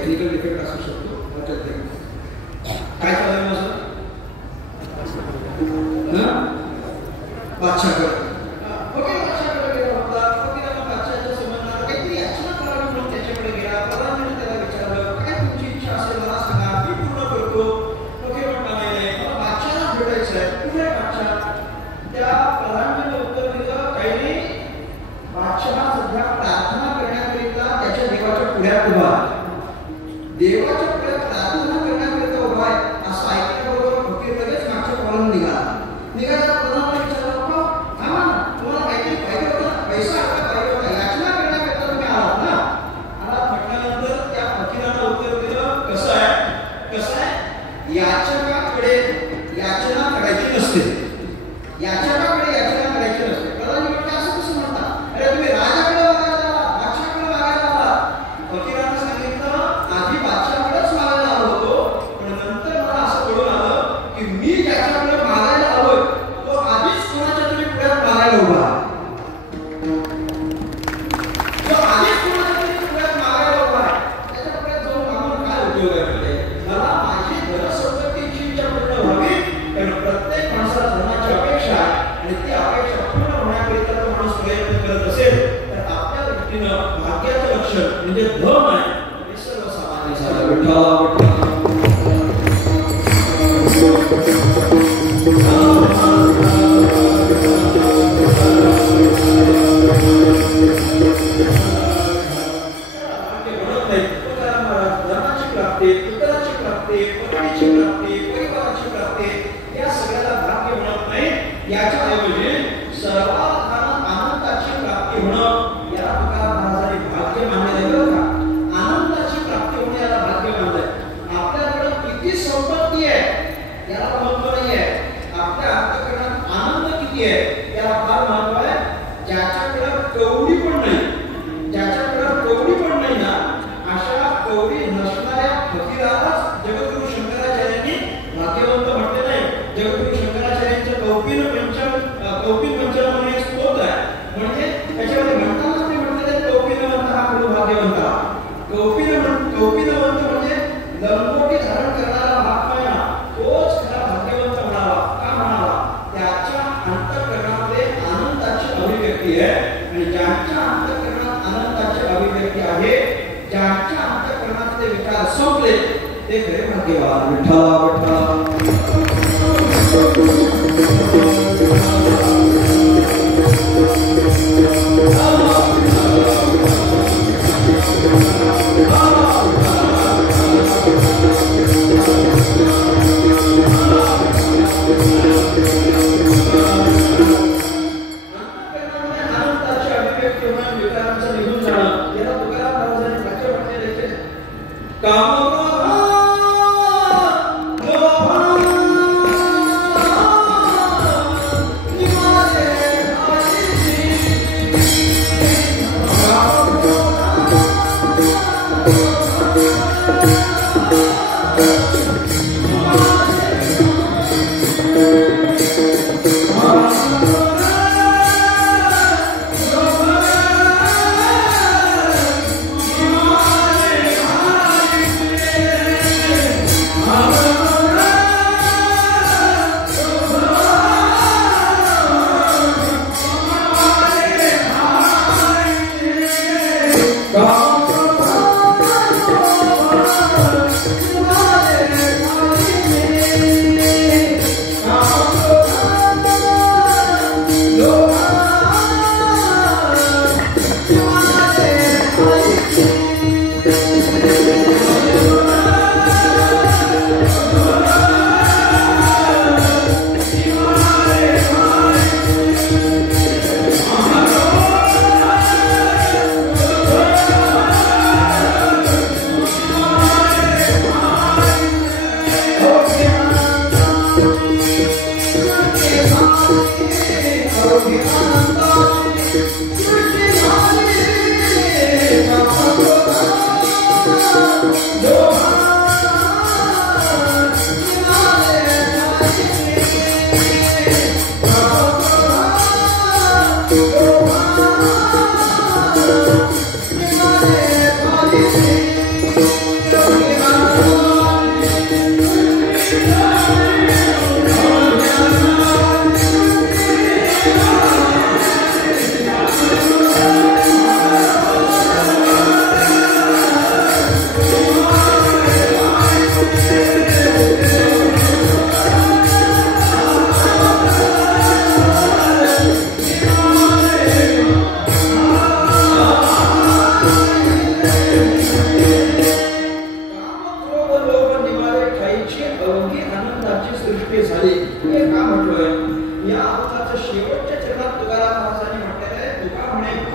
टेक्निकल डिफेक्ट असू शकतो. काय चाललंय माझं? बादशाहकडे ओके, बादशाहकडे गेला होता. फकीरानं बादशाहच्या संबंधात काहीतरी याचना करावी म्हणून त्याच्याकडे गेला. प्रधानाने त्याला विचारलं, काय तुमची इच्छा असेल मला सांगा, मी पूर्ण करतो. ओके म्हणला, नाही मला बादशाहला भेटायचं आहे. कुठे आहे बादशाह? त्या प्रधानाने उत्तर दिलं, काही नाही, बादशाह सध्या प्रार्थना करण्याकरिता त्याच्या देवाच्या पुढ्यात उभा आहे. देवाच्या पुढ्यात प्रार्थना करण्याकरिता उभा आहे असं ऐकल्याबरोबर फकीर लगेच मागच्या पावलानं निघाला. प्रधानाला विचारलं, थांबा ना, तुम्हाला काहीतरी पाहिजे होतं, पैसा पाहिजे होता, याचना करण्याकरिता तुम्ही आलात ना? आलात म्हटल्यानंतर त्या फकीरानं उत्तर दिलं, कसं आहे याचकाकडे याचना करायची नसते. याचकाकडे याचना करायची नसते. प्रधान म्हटलं, असं कसं म्हणता? अरे तुम्ही राजाकडे मागायला आला, बादशाहकडे मागायला आला. फकीरानं सांगितलं, आधी बादशाहकडेच मागायला आलो होतो, पण नंतर मला असं कळून आलं की मी ज्याच्याकडे मागायला आलोय तो आधीच कोणाच्या तरी पुढ्यात मागायला उभा आहे. तो आधीच कोणाच्या तरी पुढ्यात मागायला उभा आहे. त्याच्या पुढ्यात जाऊन मागून काय उपयोग आहे? म्हणजे मला माझी धनसंपत्तीची इच्छा पूर्ण व्हावी, कारण प्रत्येक माणसाला धनाची अपेक्षा आहे आणि ती अपेक्षा पूर्ण होण्याकरिता तो माणूस प्रयत्न करत असेल तर आपल्या दृष्टीनं भाग्याचं लक्षण म्हणजे धन आहे हे सर्वसामान्य झालं. विठ्ठला धनाची प्राप्ती, पुत्राची प्राप्ती, पत्नीची प्राप्ती, परिवाराची प्राप्ती या सगळ्याला भाग्य म्हणत नाही. याच्याऐवजी सर्वात आनंदाची प्राप्ती होणं याला तुकाराम महाराजांनी भाग्य मानले बरं का. आनंदाची प्राप्ती होणे याला भाग्य मानलंय. आपल्याकडे किती संपत्ती आहे याला महत्व नाही आहे, आपल्या अंतःकरणात आनंद किती आहे याला फार महत्व आहे. ज्याच्याकडे कवडी पण नाही ना अशा कवडी नसणाऱ्या फकीरालाच जगद्गुरु शंकराचार्यांनी भाग्यवंत म्हटले नाही. जगद्गुरु शंकराचार्यांच्या कौपिन पंचम म्हणून एक स्तोत्र आहे. म्हणजे त्याच्यामध्ये म्हणताना ते म्हटलेले कौपिनवंत हा पुढे भाग्यवंत. कौपिनवंत म्हणजे लंगोटी धारण करणारा महात्मा तोच खरा भाग्यवंत म्हणावा. का म्हणावा? त्याच्या अंतःकरणामध्ये आनंदाची अभिव्यक्ती आहे आणि ज्यांच्या अंतःकरणात आनंदाची अभिव्यक्ती आहे, ज्यांच्या अंतःकरणातले विचार संपले ते खरे भाग्यवान. विठ्ठला आनंदाची अभिव्यक्ती होणं, विकारांचं निघून जाणं याला तुकाराम महाराजांनी भाग्य म्हटलेले आहे.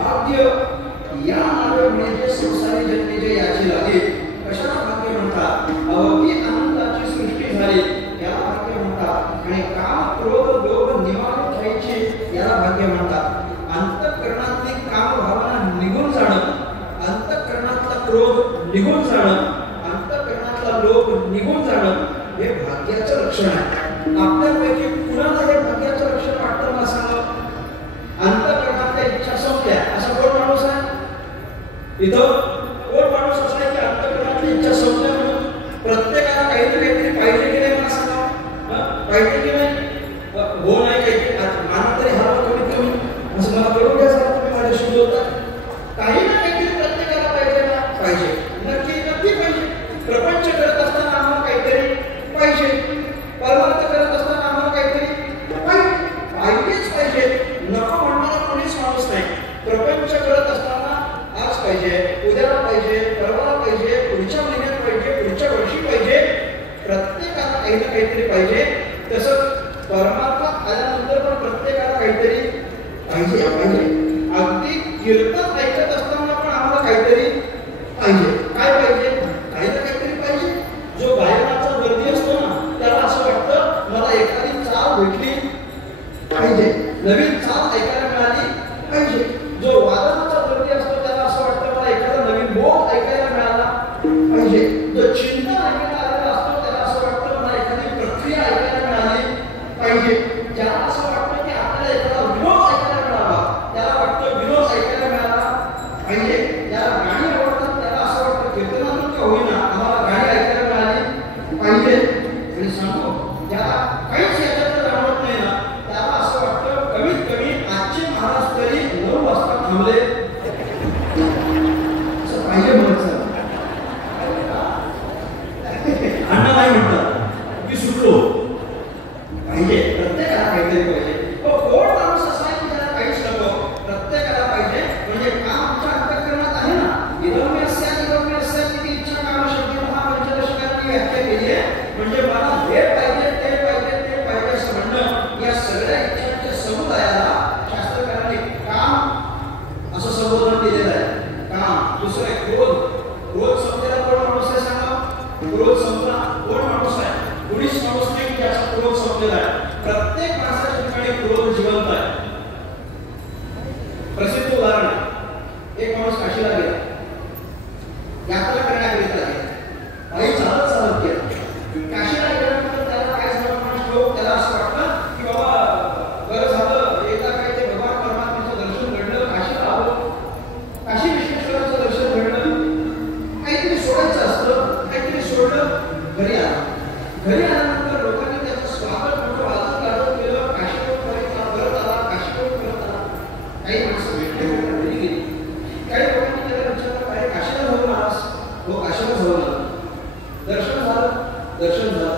भाग्य या नावे म्हणजे संसारी जन्मी जे याची लागे कशाला भाग्य म्हणतात. अवती आनंदाची सृष्टी झाली याला भाग्य म्हणतात. आणि काम क्रोध लोभ निवारण व्हायची याला भाग्य म्हणतात. अंतःकरणातली काम भावना निघून जाणं, अंतःकरणातला क्रोध निघून जाणं, अंतःकरणातला लोभ निघून जाणं हे भाग्याचं लक्षण आहे. आपल्यापैकी कुणाला हे भाग्याचं लक्षण वाटतं मला सांगा. अंतःकरणातल्या इच्छा संपल्या असा कोण माणूस आहे इथं? कोण माणूस असा आहे की अंतःकरणातली इच्छा संपल्या म्हणून प्रत्येकाला काही ना काहीतरी पाहिजे की नाही मला सांगा. पाहिजे की नाही? हो नाही काहीतरी मला तरी हवं कमीत कमी असं मला कळून द्या सर. तुम्ही माझ्याशी बोलता काही ना काहीतरी प्रत्येकाला पाहिजे ना? पाहिजे, नक्की नक्की पाहिजे. प्रपंच करत असताना आम्हाला काहीतरी पाहिजे, परमार्थ करत असताना आम्हाला काहीतरी पाहिजेच पाहिजे. नको म्हणणारा कोणीच माणूस नाही. प्रपंच करत असताना आज पाहिजे, उद्याला पाहिजे, परवाला पाहिजे, पुढच्या महिन्यात पाहिजे, पुढच्या वर्षी पाहिजे. प्रत्येकाला काही ना काहीतरी पाहिजे. तसंच परमार्थ आल्यानंतर पण प्रत्येकाला काहीतरी पाहिजे पाहिजे. अगदी कीर्तन ऐकत असताना पण आम्हाला काहीतरी पाहिजे. काय पाहिजे? काही ना काहीतरी पाहिजे. जो गायनाचा गर्दी असतो ना त्याला असं वाटतं मला एखादी चाल भेटली पाहिजे, नवीन चाल ऐकायला मिळाली पाहिजे. जो वादनाचा गर्दी असतो त्याला असं वाटतं मला एखादा नवीन बोध ऐकायला मिळाला पाहिजे. जो चिंतन ऐकायला आलेला असतो त्याला असं वाटतं मला एखादी प्रक्रिया ऐकायला मिळाली पाहिजे. ज्याला असं वाटतं की आपल्याला एखादा विनोद ऐकायला मिळावा त्याला वाटतं विनोद ऐकायला मिळाला पाहिजे. ज्याला गाणी आवडतात त्याला असं वाटतं कीर्तनातून का होईना आम्हाला गाणी ऐकायला मिळाली पाहिजे. आणि सांगू ज्याला काहीच याच्यात आवडत नाही ना त्याला असं वाटतं कमीत कमी आजचे महाराज तरी 9 वाजता थांबले असं पाहिजे. म्हणत सर अण्णा नाही म्हणतात की सुटलो पाहिजे. प्रत्येकाला काहीतरी पाहिजे. कोण माणूस असा आहे की त्याला काहीच नको? प्रत्येकाला पाहिजे. म्हणजे काम आमच्या अंतःकरणात आहे ना. इदम्य अस्या किती इच्छा काम शब्द महापंचदशकांनी व्याख्या केली आहे. म्हणजे मला हे पाहिजे ते पाहिजे ते पाहिजे असं म्हणणं या सगळ्या इच्छांच्या समुदायाला शास्त्रकारांनी काम असं संबोधन केलेलं आहे. काम. दुसरं आहे क्रोध. क्रोध संपलेला कोण माणूस आहे सांगा? क्रोध संपला कोण माणूस आहे? कुणीच माणूस नाही की ज्याचा क्रोध संपलेला आहे. प्रत्येक माणसाच्या ठिकाणी क्रोध जिवंत आहे. प्रसिद्ध उदाहरण आहे. एक माणूस काशीला गेला, यात्रा करण्याकरिता गेला. काही चालत चालत गेला. काशीला गेल्यानंतर त्याला काय झालं माणूस लोक त्याला असं वाटतं की बाबा बरं झालं एकदा काय ते भगवान परमात्म्याचं दर्शन घडलं, काशीला आलो, काशी विश्वेश्वराचं दर्शन घडलं. काहीतरी सोडायचं असतं, काहीतरी सोडलं, घरी आला. घरी आल्यानंतर लोकांनी त्याचं स्वागत मोठं वाजत गाजत केलं. काशीला परत आला, काशीला परत आला. काही माणसं भेटले घरी गेली. काही लोकांनी त्याला विचारलं काय काशीला जाऊन आलास? हो काशीला जाऊन आला. दर्शन झालं? दर्शन झालं.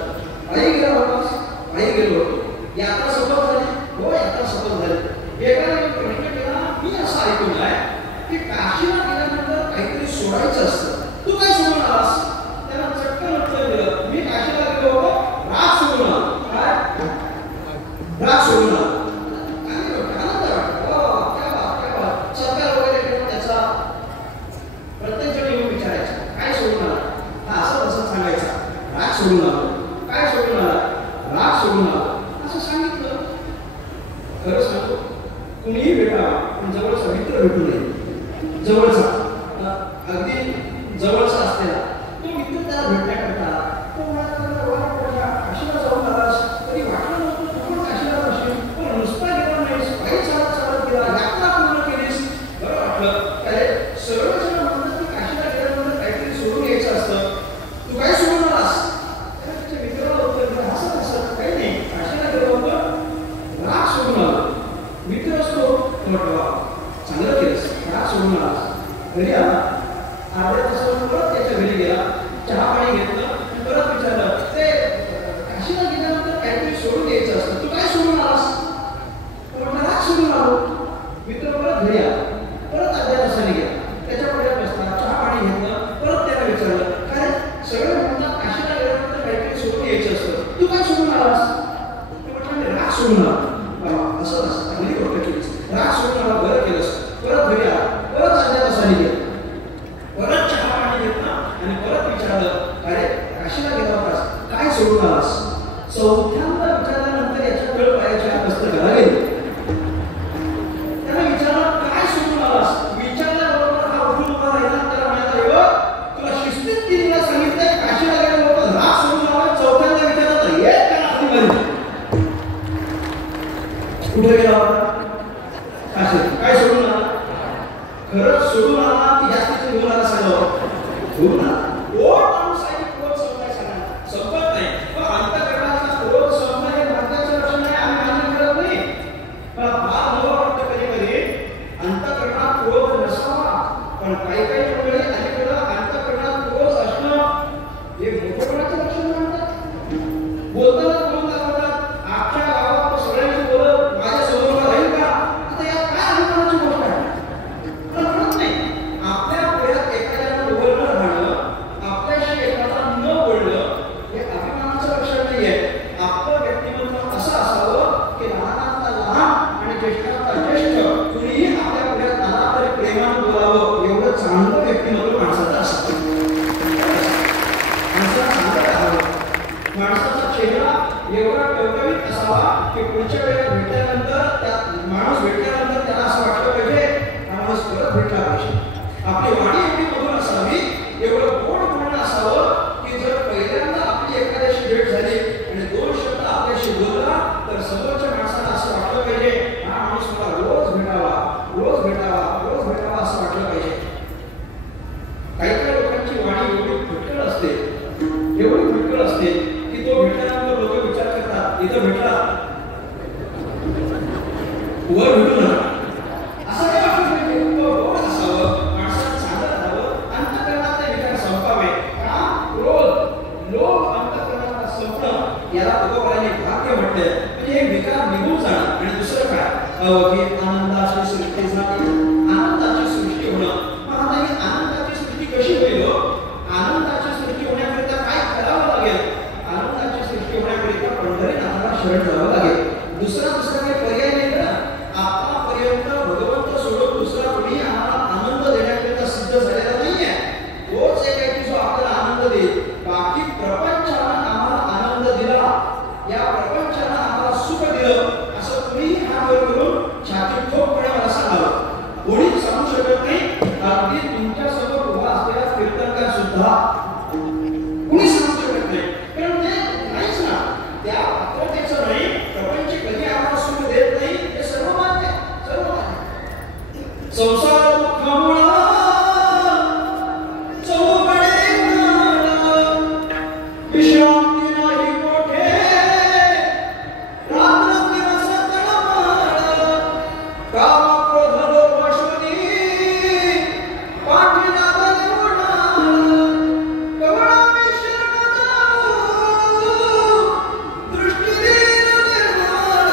आई गेला होतास? आई गेलो होतो. यात्रा सफल झाली? हो यात्रा सफल झाली. एकाने प्रश्न केला, मी असं ऐकून आहे की काशीला गेल्यानंतर काहीतरी सोडायचं असतं, तू काय सोडून आलास? त्याला चटकन उत्तर दिलं, मी काशीला गेलो होतो, राग सोडून आलो. काय? राग सोडून आलो. आनंद वाटतो. काय बात. सरकार वगैरे घेऊन त्याचा प्रत्येक जण येऊन विचारायचं काय सोडून आला? हा असं तसं सांगायचा. राग सोडून आलो. काय सोडून आला? राग सोडून आलो असं सांगितलं. खरं सांगतो कुणीही भेटा पण जवळचा मित्र भेटू नये. जवळचा अगदी जवळचा असलेला तो मित्र त्याला भेटण्याकरता तो म्हणाला काशीला जाऊन आलास तरी वाटलं नव्हतं तू पण काशीला जाशील, पण नुसता गेला नाहीस, काही चालत चालत गेला, यात्रा पूर्ण केलीस, बरं वाटलं. काय सर्वजण म्हणतात की काशीला गेल्यानंतर काहीतरी सोडून यायचं असतं, तू काय सोडून आलास? त्याच्या मित्राला उत्तर दिलं हसत हसत काही नाही, काशीला गेलो होतो, राग सोडून आलो. मित्र असतो म्हटलं चांगलं केलंस, राग सोडून आलास. घरी आला, अर्ध्या तासावर परत त्याच्या घरी गेला, चहा पाणी घेतलं, परत विचारलं ते काशीला गेल्यानंतर काहीतरी सोडून यायचं असतं, तू काय सोडून आलास? म्हटलं राग सोडून आलो. मित्र परत घरी आला, परत अर्ध्या तासाने गेला, त्याच्या पुढे बसला, चहा पाणी घेतलं, परत त्याला विचारलं काय सगळं म्हणतात काशीला गेल्यानंतर काहीतरी सोडून यायचं असतं, तू काय सोडून आलास? म्हटलं राग सोडून आला. असं चांगली गोष्ट केलीस, राग सोडून आला, बरं केलंस. परत घरी आला, खरंच सोडून आला की जास्तीचं घेऊन आला सांगावं घेऊन आला क्रोध माणसाची क्रोध संपवायचा सांगा संपत नाही पण अंतःकरणाचा क्रोध संपणं हे भाग्याचं लक्षण आहे आम्ही मान्य करत नाही पण फार मला वाटतं कधी कधी अंतःकरणात क्रोध नसावा पण काही काही वेळी अलीकडं अंतःकरणात क्रोध असणं हे मोठेपणाचं लक्षण म्हणतात बोलताना क्रोध दाखवतात आजच्या गावात सगळ्यांशी बोलत माझ्या समोर राहील का आता यात काय अभिमानाची गोष्ट आहे म्हणत नाही आपल्या पुढ्यात एखाद्याला बोलणं राहणं आपल्याशी एखादा न बोलणं हे अभिमानाचं लक्षण नाही आहे आपलं व्यक्तिमत्व असं असावं की लहानातला लहान आणि ज्येष्ठातला ज्येष्ठ कुणीही आपल्या पुढ्यात आला तरी प्रेमानं बोलावं एवढं चांगलं व्यक्तिमत्व माणसाचं असतं माणसाला सांगत राहावं माणसाचा चेहरा एवढा टवटवीत असावा की पुढच्या वेळेला भेटल्यानंतर त्या माणूस भेटल्यानंतर त्याला असं वाटलं पाहिजे माणूस परत भेटला पाहिजे आपली वाणी एवढी मधुर असावी एवढं गोड बोलणं असावं की जर पहिल्यांदा आपली एखाद्याशी भेट झाली आणि 2 शब्द आपल्याशी बोलला तर समोरच्या माणसाला असं वाटलं पाहिजे हा माणूस मला रोज भेटावा रोज भेटावा रोज भेटावा असं वाटलं पाहिजे काही काही लोकांची वाणी एवढी फटकळ असते एवढी फटकळ असते की तो भेटल्यानंतर लोक विचार करतात इथं भेटला वर भेटू ना असं काय वाटतं गोड असावं माणसाला सांगत राहावं अंतःकरणातले विचार संपावे का क्रोध लोभ अंतःकरणाला संपणं याला तुकोबाराने भाग्य म्हटलंय म्हणजे हे विकार निघून जाणं आणि दुसरं काय की आनंदाची सृष्टी झाली आनंदाची सृष्टी होणं मग आता ही आनंदाची सृष्टी कशी होईल आनंदाची सृष्टी होण्याकरिता काय करावं लागेल आनंदाची सृष्टी होण्याकरिता पंढरीनाथाला शरण जावं लागेल दुसरा काही पर्याय नाही ना आतापर्यंत भगवंत सोडून दुसरा कोणी आम्हाला आनंद देण्याकरिता सिद्ध झालेला नाहीये तोच एक आहे की जो आपल्याला आनंद देईल बाकी प्रपंचानं आम्हाला आनंद दिला या प्रपंचानं आम्हाला सुख दिलं असं तुम्ही हात वर करून छाती ठोकपणे मला सांगावं कोणीच सांगू शकत नाही अगदी तुमच्या समोर उभा असलेला कीर्तनकार सुद्धा कुणी सांगू शकत नाही कारण ते नाहीच ना त्या पात्रतेचं नाही प्रपंच कधी आम्हाला सुख देत नाही हे सर्व मान्य संसार दुःखमुळा चौकडे विश्रांती नाही कोठे रात्र दिवस तळमळ काम क्रोध लोभाशोनी पाठी लागले उडाल कवळा मिश्रण जाऊ दृष्टी देण निर्मळ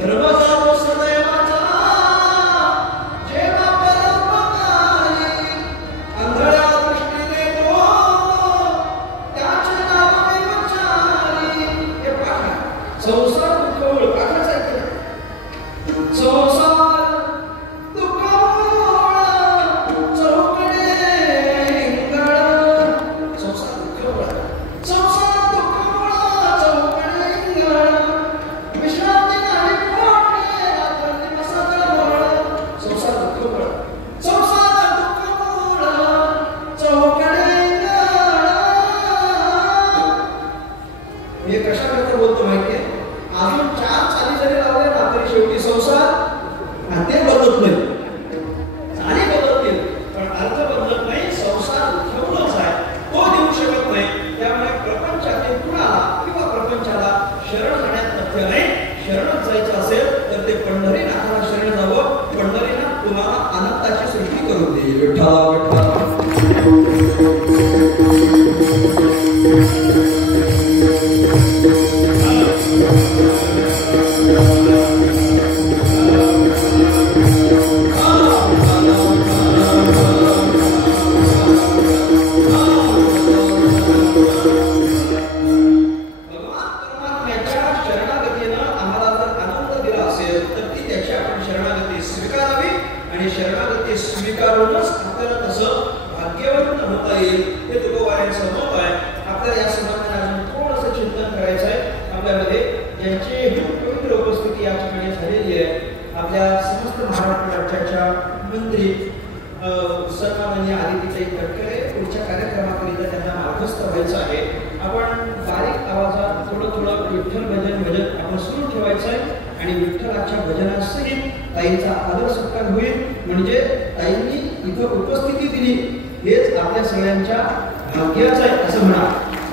धर्म जावो सदैवाचा जेव्हा परोपकारी अंधळ्या दृष्टी देतो त्याचे नाव विचारी हे पाठा संसार दुःखमूळ पाठाच ऐकलं संसार दुःखमूळ चौकडे हिंगळ संसार दुःखमूळ चौकडे हिंगळ विश्रांती नाही कोठे रात्र दिवस तळमळ संसार दुःखमूळ चौकडे हिंगळ हे कशा करता बोलतो माहितीये अजून 4 चाली जरी लावले ना तरी शेवटी संसार ते बदलत नाही चाली बदलतील पण अर्थ बदलत नाही संसार दुःखमूळच आहे तो देऊ शकत नाही त्यामुळे प्रपंचातील कुणाला किंवा प्रपंचाला शरण जाण्यात तथ्य नाही शरणच जायचं असेल तर ते पंढरीनाथाला शरण जावं पंढरीनाथ तुम्हाला आनंदाची सृष्टी करून देईल विठ्ठला विठ्ठला शरणागती स्वीकारूनच आपल्याला तसं भाग्यवान होता येईल हे तुकोबारांचं मत आहे आपल्याला या संदर्भात अजून थोडंसं चिंतन करायचं आहे आपल्यामध्ये ज्यांची पवित्र उपस्थिती या ठिकाणी झालेली आहे आपल्या समस्त महाराष्ट्र राज्याच्या मंत्री सन्माननीय आदित्यताई तटकरे पुढच्या कार्यक्रमाकरिता त्यांना मार्गस्थ व्हायचं आहे आपण बारीक आवाजात थोडं विठ्ठल भजन आपण सुरू ठेवायचं आहे आणि विठ्ठलाच्या भजनासहित ताईंचा आदर सत्कार होईल. म्हणजे ताईंनी इथं उपस्थिती दिली हेच आपल्या सगळ्यांच्या भाग्याचं आहे असं म्हणा.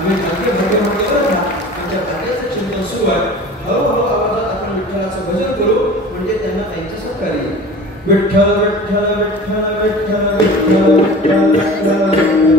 आम्ही भाग्य म्हटलं ना, आमच्या भाग्याचं चिंतन सुरू आहे. हळूहळू आवाजात आपण विठ्ठलाचं भजन करू म्हणजे त्यांना ताईंचा सत्कार येईल. विठ्ठल विठ्ठल विठ्ठल विठ्ठल विठ्ठल विठ्ठल विठ्ठल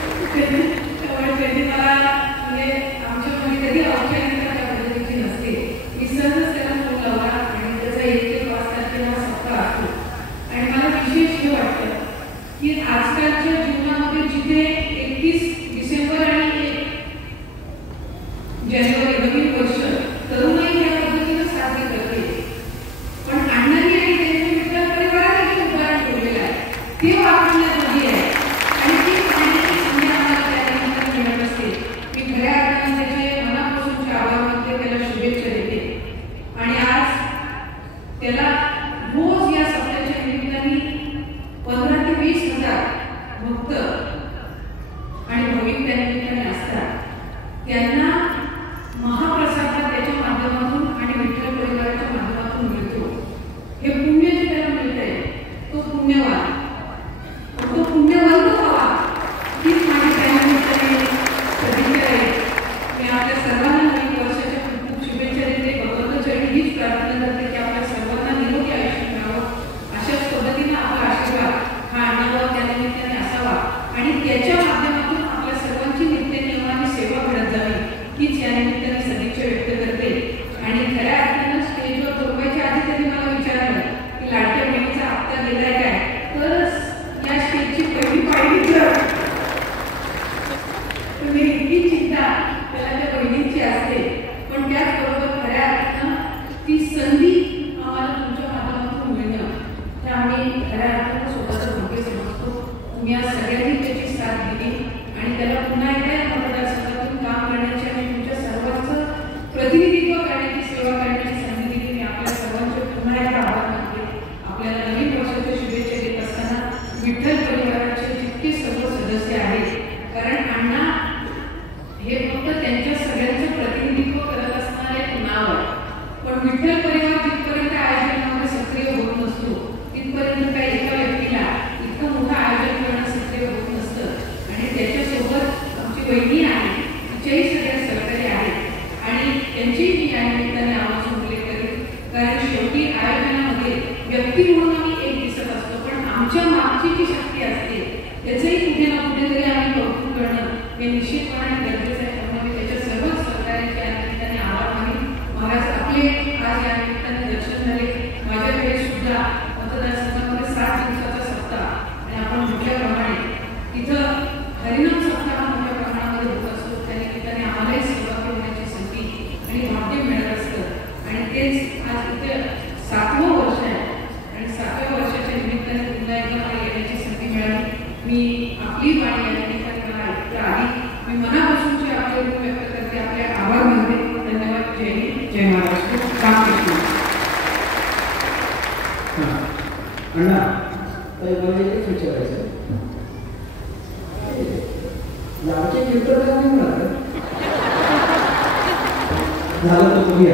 त्यामुळे त्यांनी मला म्हणजे आमच्या मध्ये कधी औषध त्याला रोज या सप्ताहाच्या निमित्ताने 15 ते 20 हजार भक्त आणि भाविक त्या निमित्ताने असतात. त्यांना महाप्रसाद त्याच्या माध्यमातून आणि विठ्ठल परिवाराच्या माध्यमातून मिळतो. हे पुण्य जे त्याला मिळतंय तो पुण्यवान, तो पुण्यवंत व्हावा हीच माझी त्या निमित्ताने सदिच्छा आहे. मी आपल्या सर्वांना नवीन वर्षाच्या खूप खूप शुभेच्छा देते. भगवंताचरणी हीच प्रार्थना करते की आपल्या सर्वांना निरोगी आयुष्य मिळावं. अशाच पद्धतीने आपला आशीर्वाद हा आणावा, त्या निमित्ताने असावा आणि त्याच्या माध्यमातून आपल्या सर्वांची नित्यनियमाने सेवा घडत जावी हीच या निमित्ताने सदिच्छा व्यक्त करते. आणि खऱ्या अर्थानं स्टेजवर झोपायच्या आधी त्यांनी मला विचारलं की लाडक्या बहिणीचा हप्ता गेलाय काय, तरच या स्टेजची पहिली पायरी तुम्ही इतकी चिंता त्याला त्या बहिणींची असते. पण त्याचबरोबर खऱ्या अर्थानं ती संधी आम्हाला तुमच्या माध्यमातून मिळणं हे आम्ही खऱ्या अर्थानं स्वतःचं भाग्य समजतो. तुम्ही आज सगळ्यांनी त्याची साथ दिली आणि त्याला पुन्हा एकदा या मतदारसंघातून काम करण्याची आणि तुमच्या सर्वांचं प्रतिनिधित्व करण्याची, सेवा करण्याची संधी दिली. मी आपल्या सर्वांचे पुन्हा एकदा आभार मानते. आपल्याला नवीन वर्षाच्या शुभेच्छा देत असताना विठ्ठल परिवाराचे जितके सर्व सदस्य आहेत, कारण अण्णा हे फक्त त्यांच्या सगळ्यांचं प्रतिनिधित्व करत असणारे एक नाव आहे. पण विठ्ठल परिवार जिथपर्यंत आयोजनामध्ये सक्रिय होत नसतो तिथपर्यंत काही एका व्यक्तीला इतकं मोठं आयोजन करणं सक्रिय होत नसतं. आणि त्याच्यासोबत आमची बहिणी आहे, तिच्याही सगळ्या सहकारी आहेत आणि त्यांचीही मी या निमित्ताने आवाज उल्लेख करेन. कारण शेवटी आयोजनामध्ये व्यक्ती म्हणून आम्ही एक दिसत असतो, पण आमच्या मागची जी शक्ती असते त्याचंही कुठे ना कुठेतरी आम्ही कौतुक करणं हे निश्चितपणे गरजेचं आहे. म्हणून मी त्याच्या सर्वच सहकार्याच्या या निमित्ताने आभार मानेन. महाराज आपले आज या निमित्ताने दर्शन झाले. माझ्या वेळेस सुद्धा मतदारसंघामध्ये 7 दिवसाचा सप्ताह आणि आपण म्हटल्याप्रमाणे तिथं हरिनाम सप्ताह मोठ्या प्रमाणामध्ये होत असतो. त्या निमित्ताने आम्हालाही सहभागी होण्याची संधी आणि भाग्य मिळत असतं आणि तेच आज इथे 7वं वर्ष आहे आणि 7व्या वर्षाच्या निमित्ताने पुन्हा एकदा मला येण्याची संधी मिळाली. मी आपली वाणी या निमित्ताने मला ऐकता आली. मी मनापासूनचे आपले ऋण व्यक्त करते, आपले आभार मानते. धन्यवाद. जय हिंद, जय महाराष्ट्र. रामकृष्ण. अण्णा मला एकच विचारायचं, लाडके कीर्तन का नाही म्हणाल झालं तर तुम्ही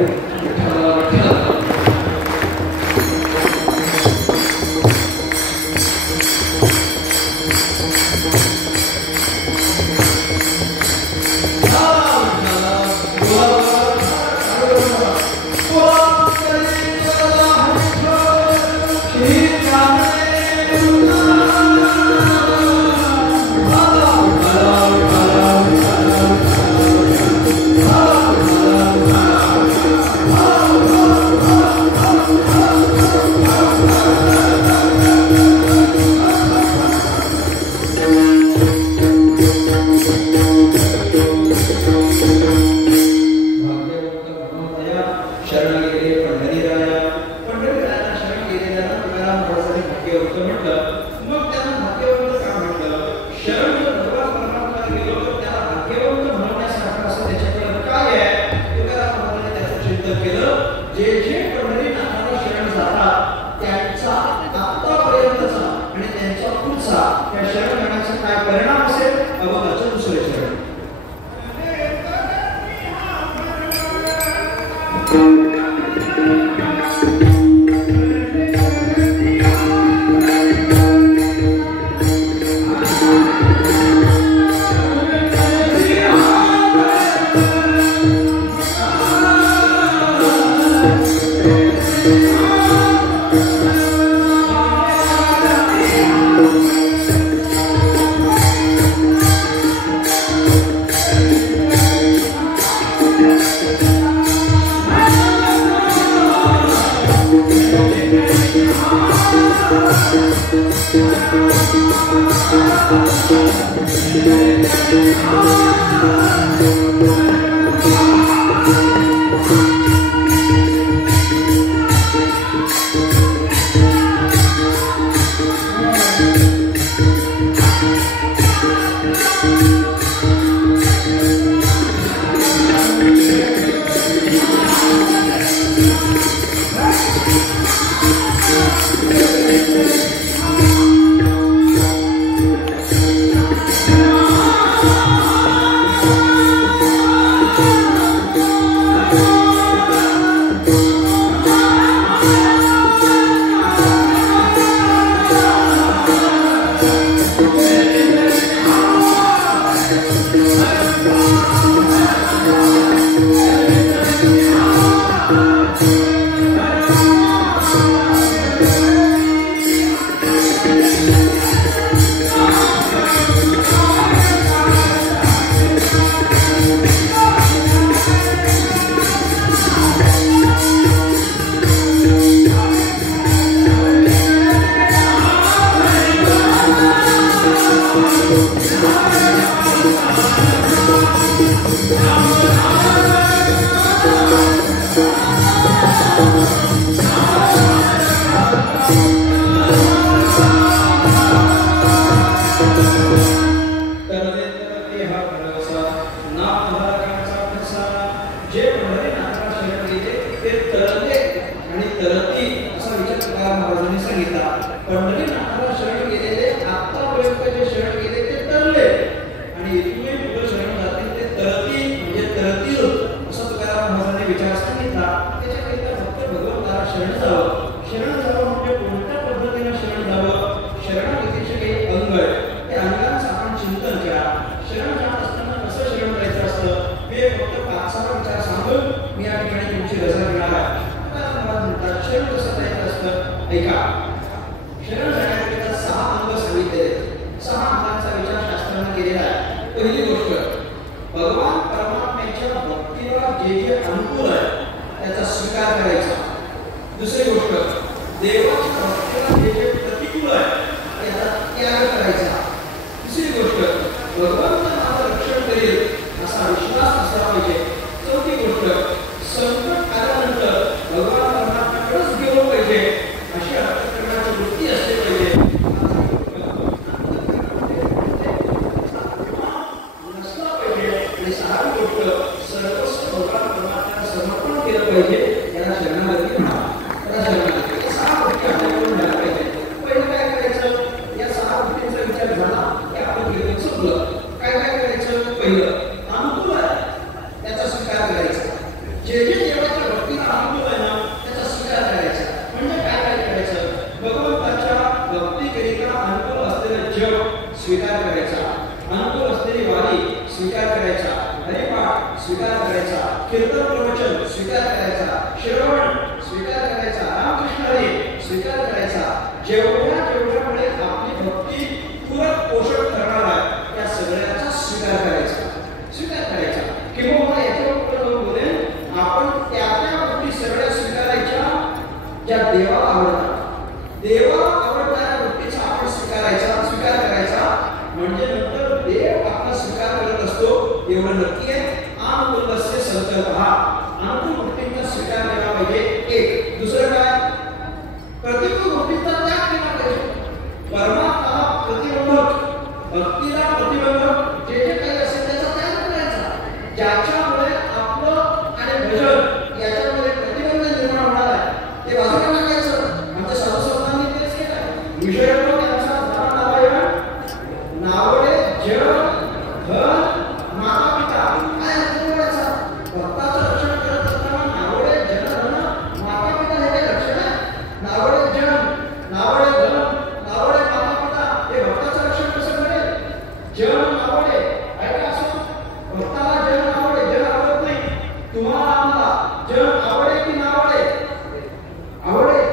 आवडे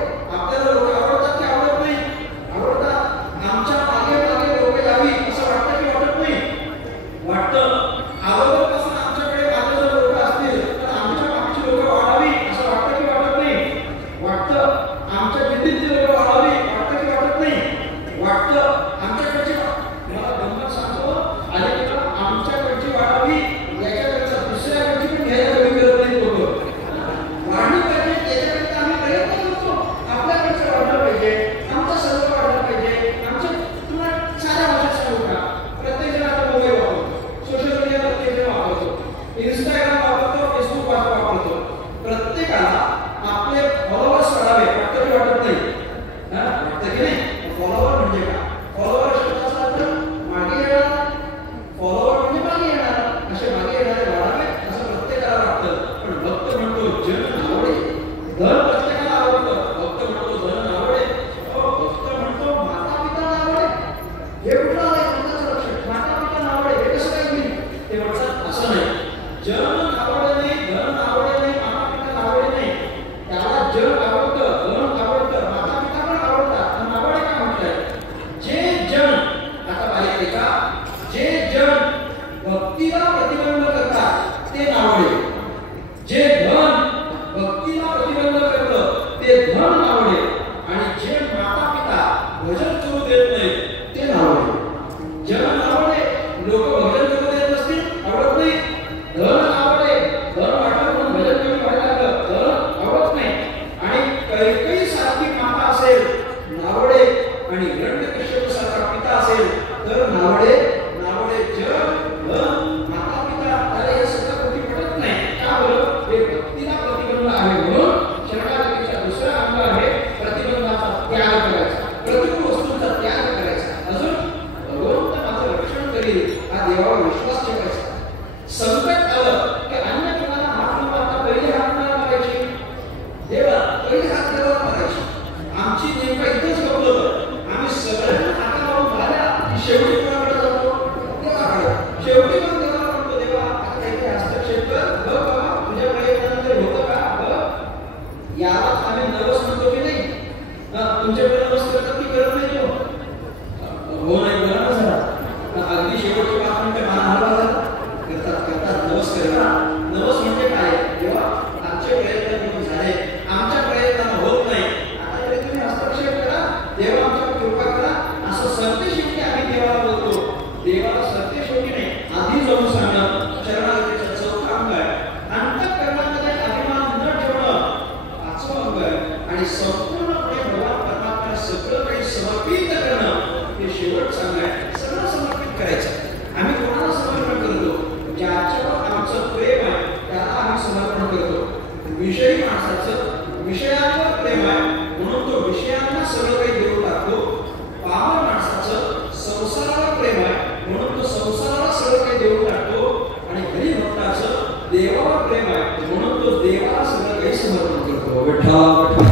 करायचं. आम्ही कोणाला समर्पण करतो? ज्याच्यावर आमचं प्रेम आहे त्याला आम्ही समर्पण करतो. विषयी माणसाचं विषयांवर प्रेम आहे म्हणून तो विषयांना सगळं काही देऊ टाकतो. पामर माणसाचं संसारावर प्रेम आहे म्हणून तो संसाराला सगळं काही देऊ टाकतो. आणि हरिभक्ताचं देवावर प्रेम आहे म्हणून तो देवाला सगळं काही समर्पण करतो. विठ्ठल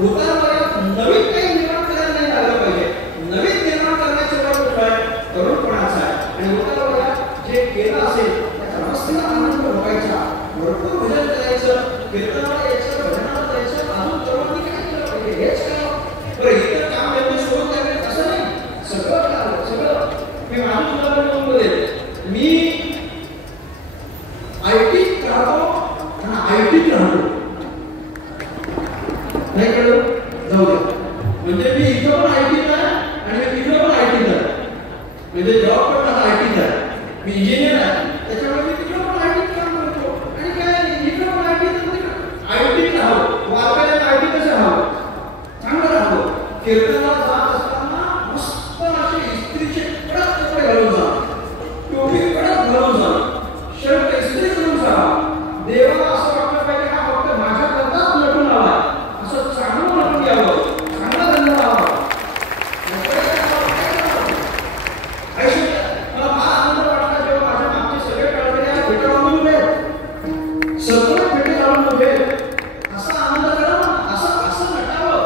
उतारवयात नवीन काही निर्माण करायला नाही लागलं पाहिजे. नवीन निर्माण करण्याचं वय कुठलं आहे? तरुणपणाचं आहे. आणि उतारवयात जे केलं असेल त्याचा मस्तीला आनंद भोगायचा, भरपूर भजन करायचं, कीर्तनाला यायचं, भजनाला जायचं. अजून तरुणांनी काय केलं पाहिजे हेच करावं. बरं इतर काम त्यांनी सोडून द्यावे असं नाही, सगळं करावं. सगळं मी माझं उदाहरण देऊन बोलेल. मी आयटीत राहतो आणि आयटीत राहतो नाही कळलं जाऊ दे. म्हणजे मी इथं पण आयटीत आहे आणि मी तिकडं पण आयटीत आहे. म्हणजे जॉब पण माझा आयटीत आहे. मी इंजिनियर आहे त्याच्यामुळे मी तिकडं पण आयटीत काम करतो आणि काय इकडं पण आयटीत राहावं. वारकऱ्याला आयटीतच राहावं, चांगलं राहावं. कीर्तनाला जात असताना मस्त असे इस्त्रीचे कडक कपडे घालून जा, टोपी कडक घालून जा, शर्ट इस्त्री करून जा. देवाला असं वाटलं पाहिजे हा फक्त माझ्या करताच नटून आला, असं चांगलं नटून यावं, चांगला धंदा राहावा. मला फार आनंद वाटला जेव्हा माझ्या मागचे सगळे कळकऱ्या फेटे लावून उभे, सगळे फेटे लावून उभे. असा आनंद करावा, असं नटावं.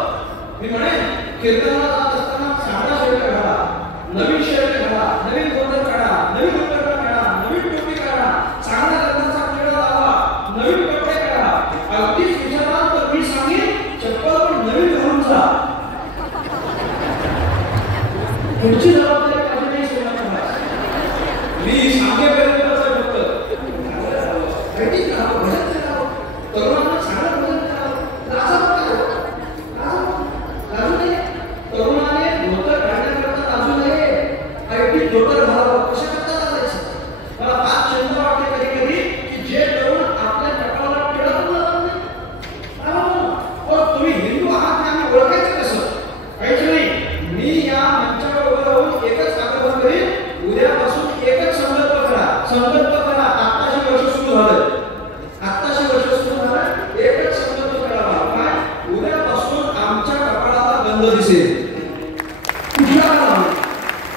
मी म्हणेन कीर्तनाला जात असताना चांगला शर्ट घाला, नवीन शर्ट घाला, नवीन गोंधळ काढा, नवीन उपकरण काढा, नवीन टोपी काढा, चांगल्या रंगाचा खेळ लावा, नवीन कपडे काढा. अगदीच विचाराल तर मी सांगेन चप्पल पण नवीन घालून जा. तुमची जबाबदारी माझी नाही सोडणार. मी सांगेपर्यंतच आहे फक्त. भेटीत राहावं, भजन करावं, तरुणांना चांगलं भजन करावं. लाजू नये. तरुणाने धोतर घालण्याकरता लाजू नये. आयटी धोतर घालावं, कशा करता लाजायचं? मला फार चिंता वाटते कधी कधी की जे तरुण आपल्या कपाळाला टिळक लावत नाही. तुम्ही हिंदू आहात हे आम्ही ओळखायचं कसं? काहीच नाही. मी या मंचावर उभं राहून एकच आग्रह करेन, उद्यापासून एकच संकल्प करा. संकल्प करा. आत्ताशी वर्ष सुरू झालं, एकच संकल्प करावा. काय? उद्यापासून आमच्या कपाळाला गंध दिसेल. कुठला लावा?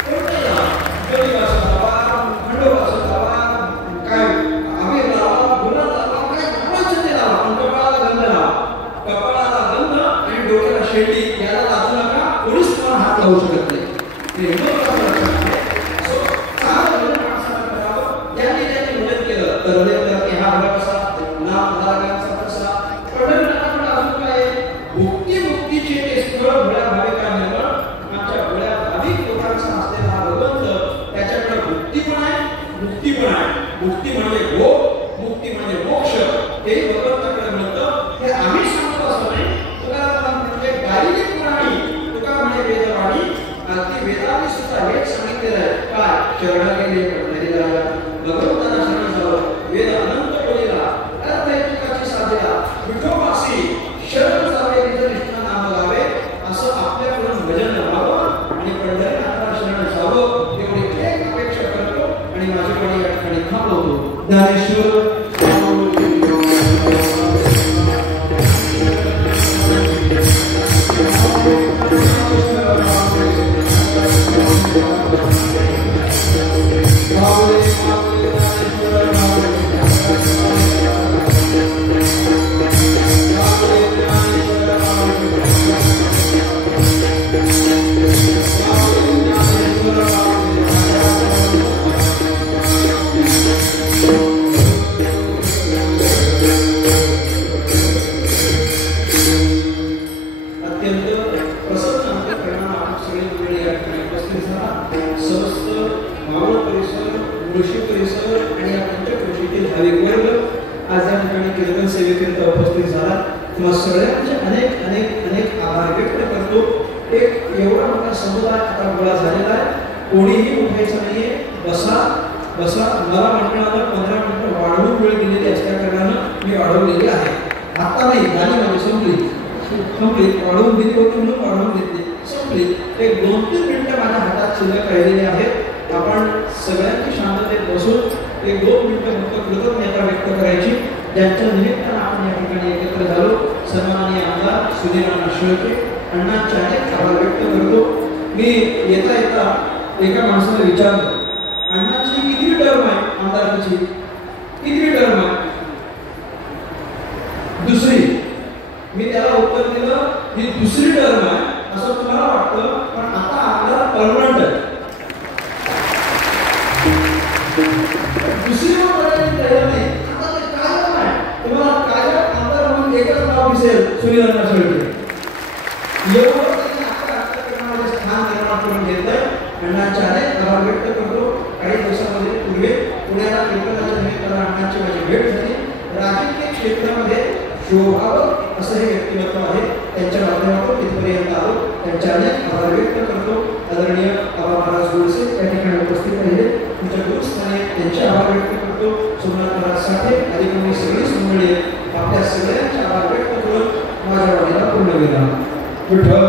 कोणता लावा? गरीबाचा लावा, खंडोबाचा लावा, काय आम्ही लावा, गुलाब लावा, काय लावायचं ते लावा, पण कपाळाला गंध लावा. कपाळाला गंध आणि डोक्याला शेंडी याला लाजू नका. कोणीच तुम्हाला हात लावू शकत नाही. त्यांनी मदत केलं तर हा बघा कसा नाम धारकांचा कसा पंढरनाथाकडे अजून काय मुक्तीचे ते स्थळ भोळ्या भाविकांना आमच्या भोळ्या भाविक लोकांचा असलेला हा भगवंत त्याच्याकडे मुक्ती पण आहे, मुक्ती पण आहे. मुक्ती म्हणजे भोग, मुक्ती म्हणजे मोक्ष. हे भगवंताकडे मिळतं. हे आम्ही सांगतो असं नाही. तुकाराम म्हणजे गायली पुराणी, तुका म्हणजे वेदवाणी. अगदी वेदाने सुद्धा हेच सांगितलेलं आहे. काय? शरणागती नदीला भगवंताला शरण जावं, वेद अनंत बोलीला, अर्थ एकमेकाची साधेला, विठोबासी शरण जावे, निज निष्ठा नाम गावे. असं आपल्याकडून भजन व्हावं आणि पंढरीनाथाला शरण जावं एवढी एक अपेक्षा करतो आणि माझी वाणी या ठिकाणी थांबवतो. ज्ञानेश्वर कोणीही उठायचं नाहीये. बसा बसा. मला म्हटलं 15 मिनिटं वाढवून वेळ दिलेली असल्या कारणानं मी वाढवलेली आहे. आता नाही झाली माझी संपली. वाढवून दिली होती म्हणून वाढवून घेतली, संपली. एक 2-3 मिनिटं माझ्या हातात शिल्लक राहिलेली आहेत. आपण सगळ्यांची शांततेत बसून एक 2 मिनिटं फक्त कृतज्ञता व्यक्त करायची. ज्यांच्या निमित्तानं आपण या ठिकाणी एकत्र झालो. सन्माननीय आमदार सुधीर अण्णा शेळके अण्णांचे अनेक आभार व्यक्त करतो. मी येता येता एका माणसाला विचारलं, अण्णाची किती टर्म आहे आमदाराची? किती टर्म आहे? दुसरी. मी त्याला उत्तर दिलं ही दुसरी टर्म आहे असं तुम्हाला वाटतं, पण आता आपल्याला परमनंट आहे. दुसरी तयार नाही. आता ते कायम आहे. तुम्हाला कायम आमदार म्हणून एकच नाव दिसेल, सुनील अण्णा शेळके. एवढं त्यांनी आपल्या राजकारणामध्ये स्थान निर्माण करून घेतलंय. अण्णांचे अनेक आभार व्यक्त करतो. काही दिवसामध्ये पूर्वी पुण्याला कीर्तनाच्या निमित्तानं अण्णांची माझी भेट झाली. राजकीय क्षेत्रामध्ये शोभावं असं हे व्यक्तिमत्व आहे. त्यांच्या माध्यमातून तिथपर्यंत आलो. त्यांचे अनेक आभार व्यक्त करतो. आदरणीय आबा महाराज गोडसे या ठिकाणी उपस्थित राहिले. तुमच्या गुरुस्थानी त्यांचे आभार व्यक्त करतो. सोमनाथ महाराज साठे अधिक मी सगळीच मंडळी आपल्या सगळ्यांचे आभार व्यक्त करून माझ्या वाणीला पूर्ण केला. विठ्ठल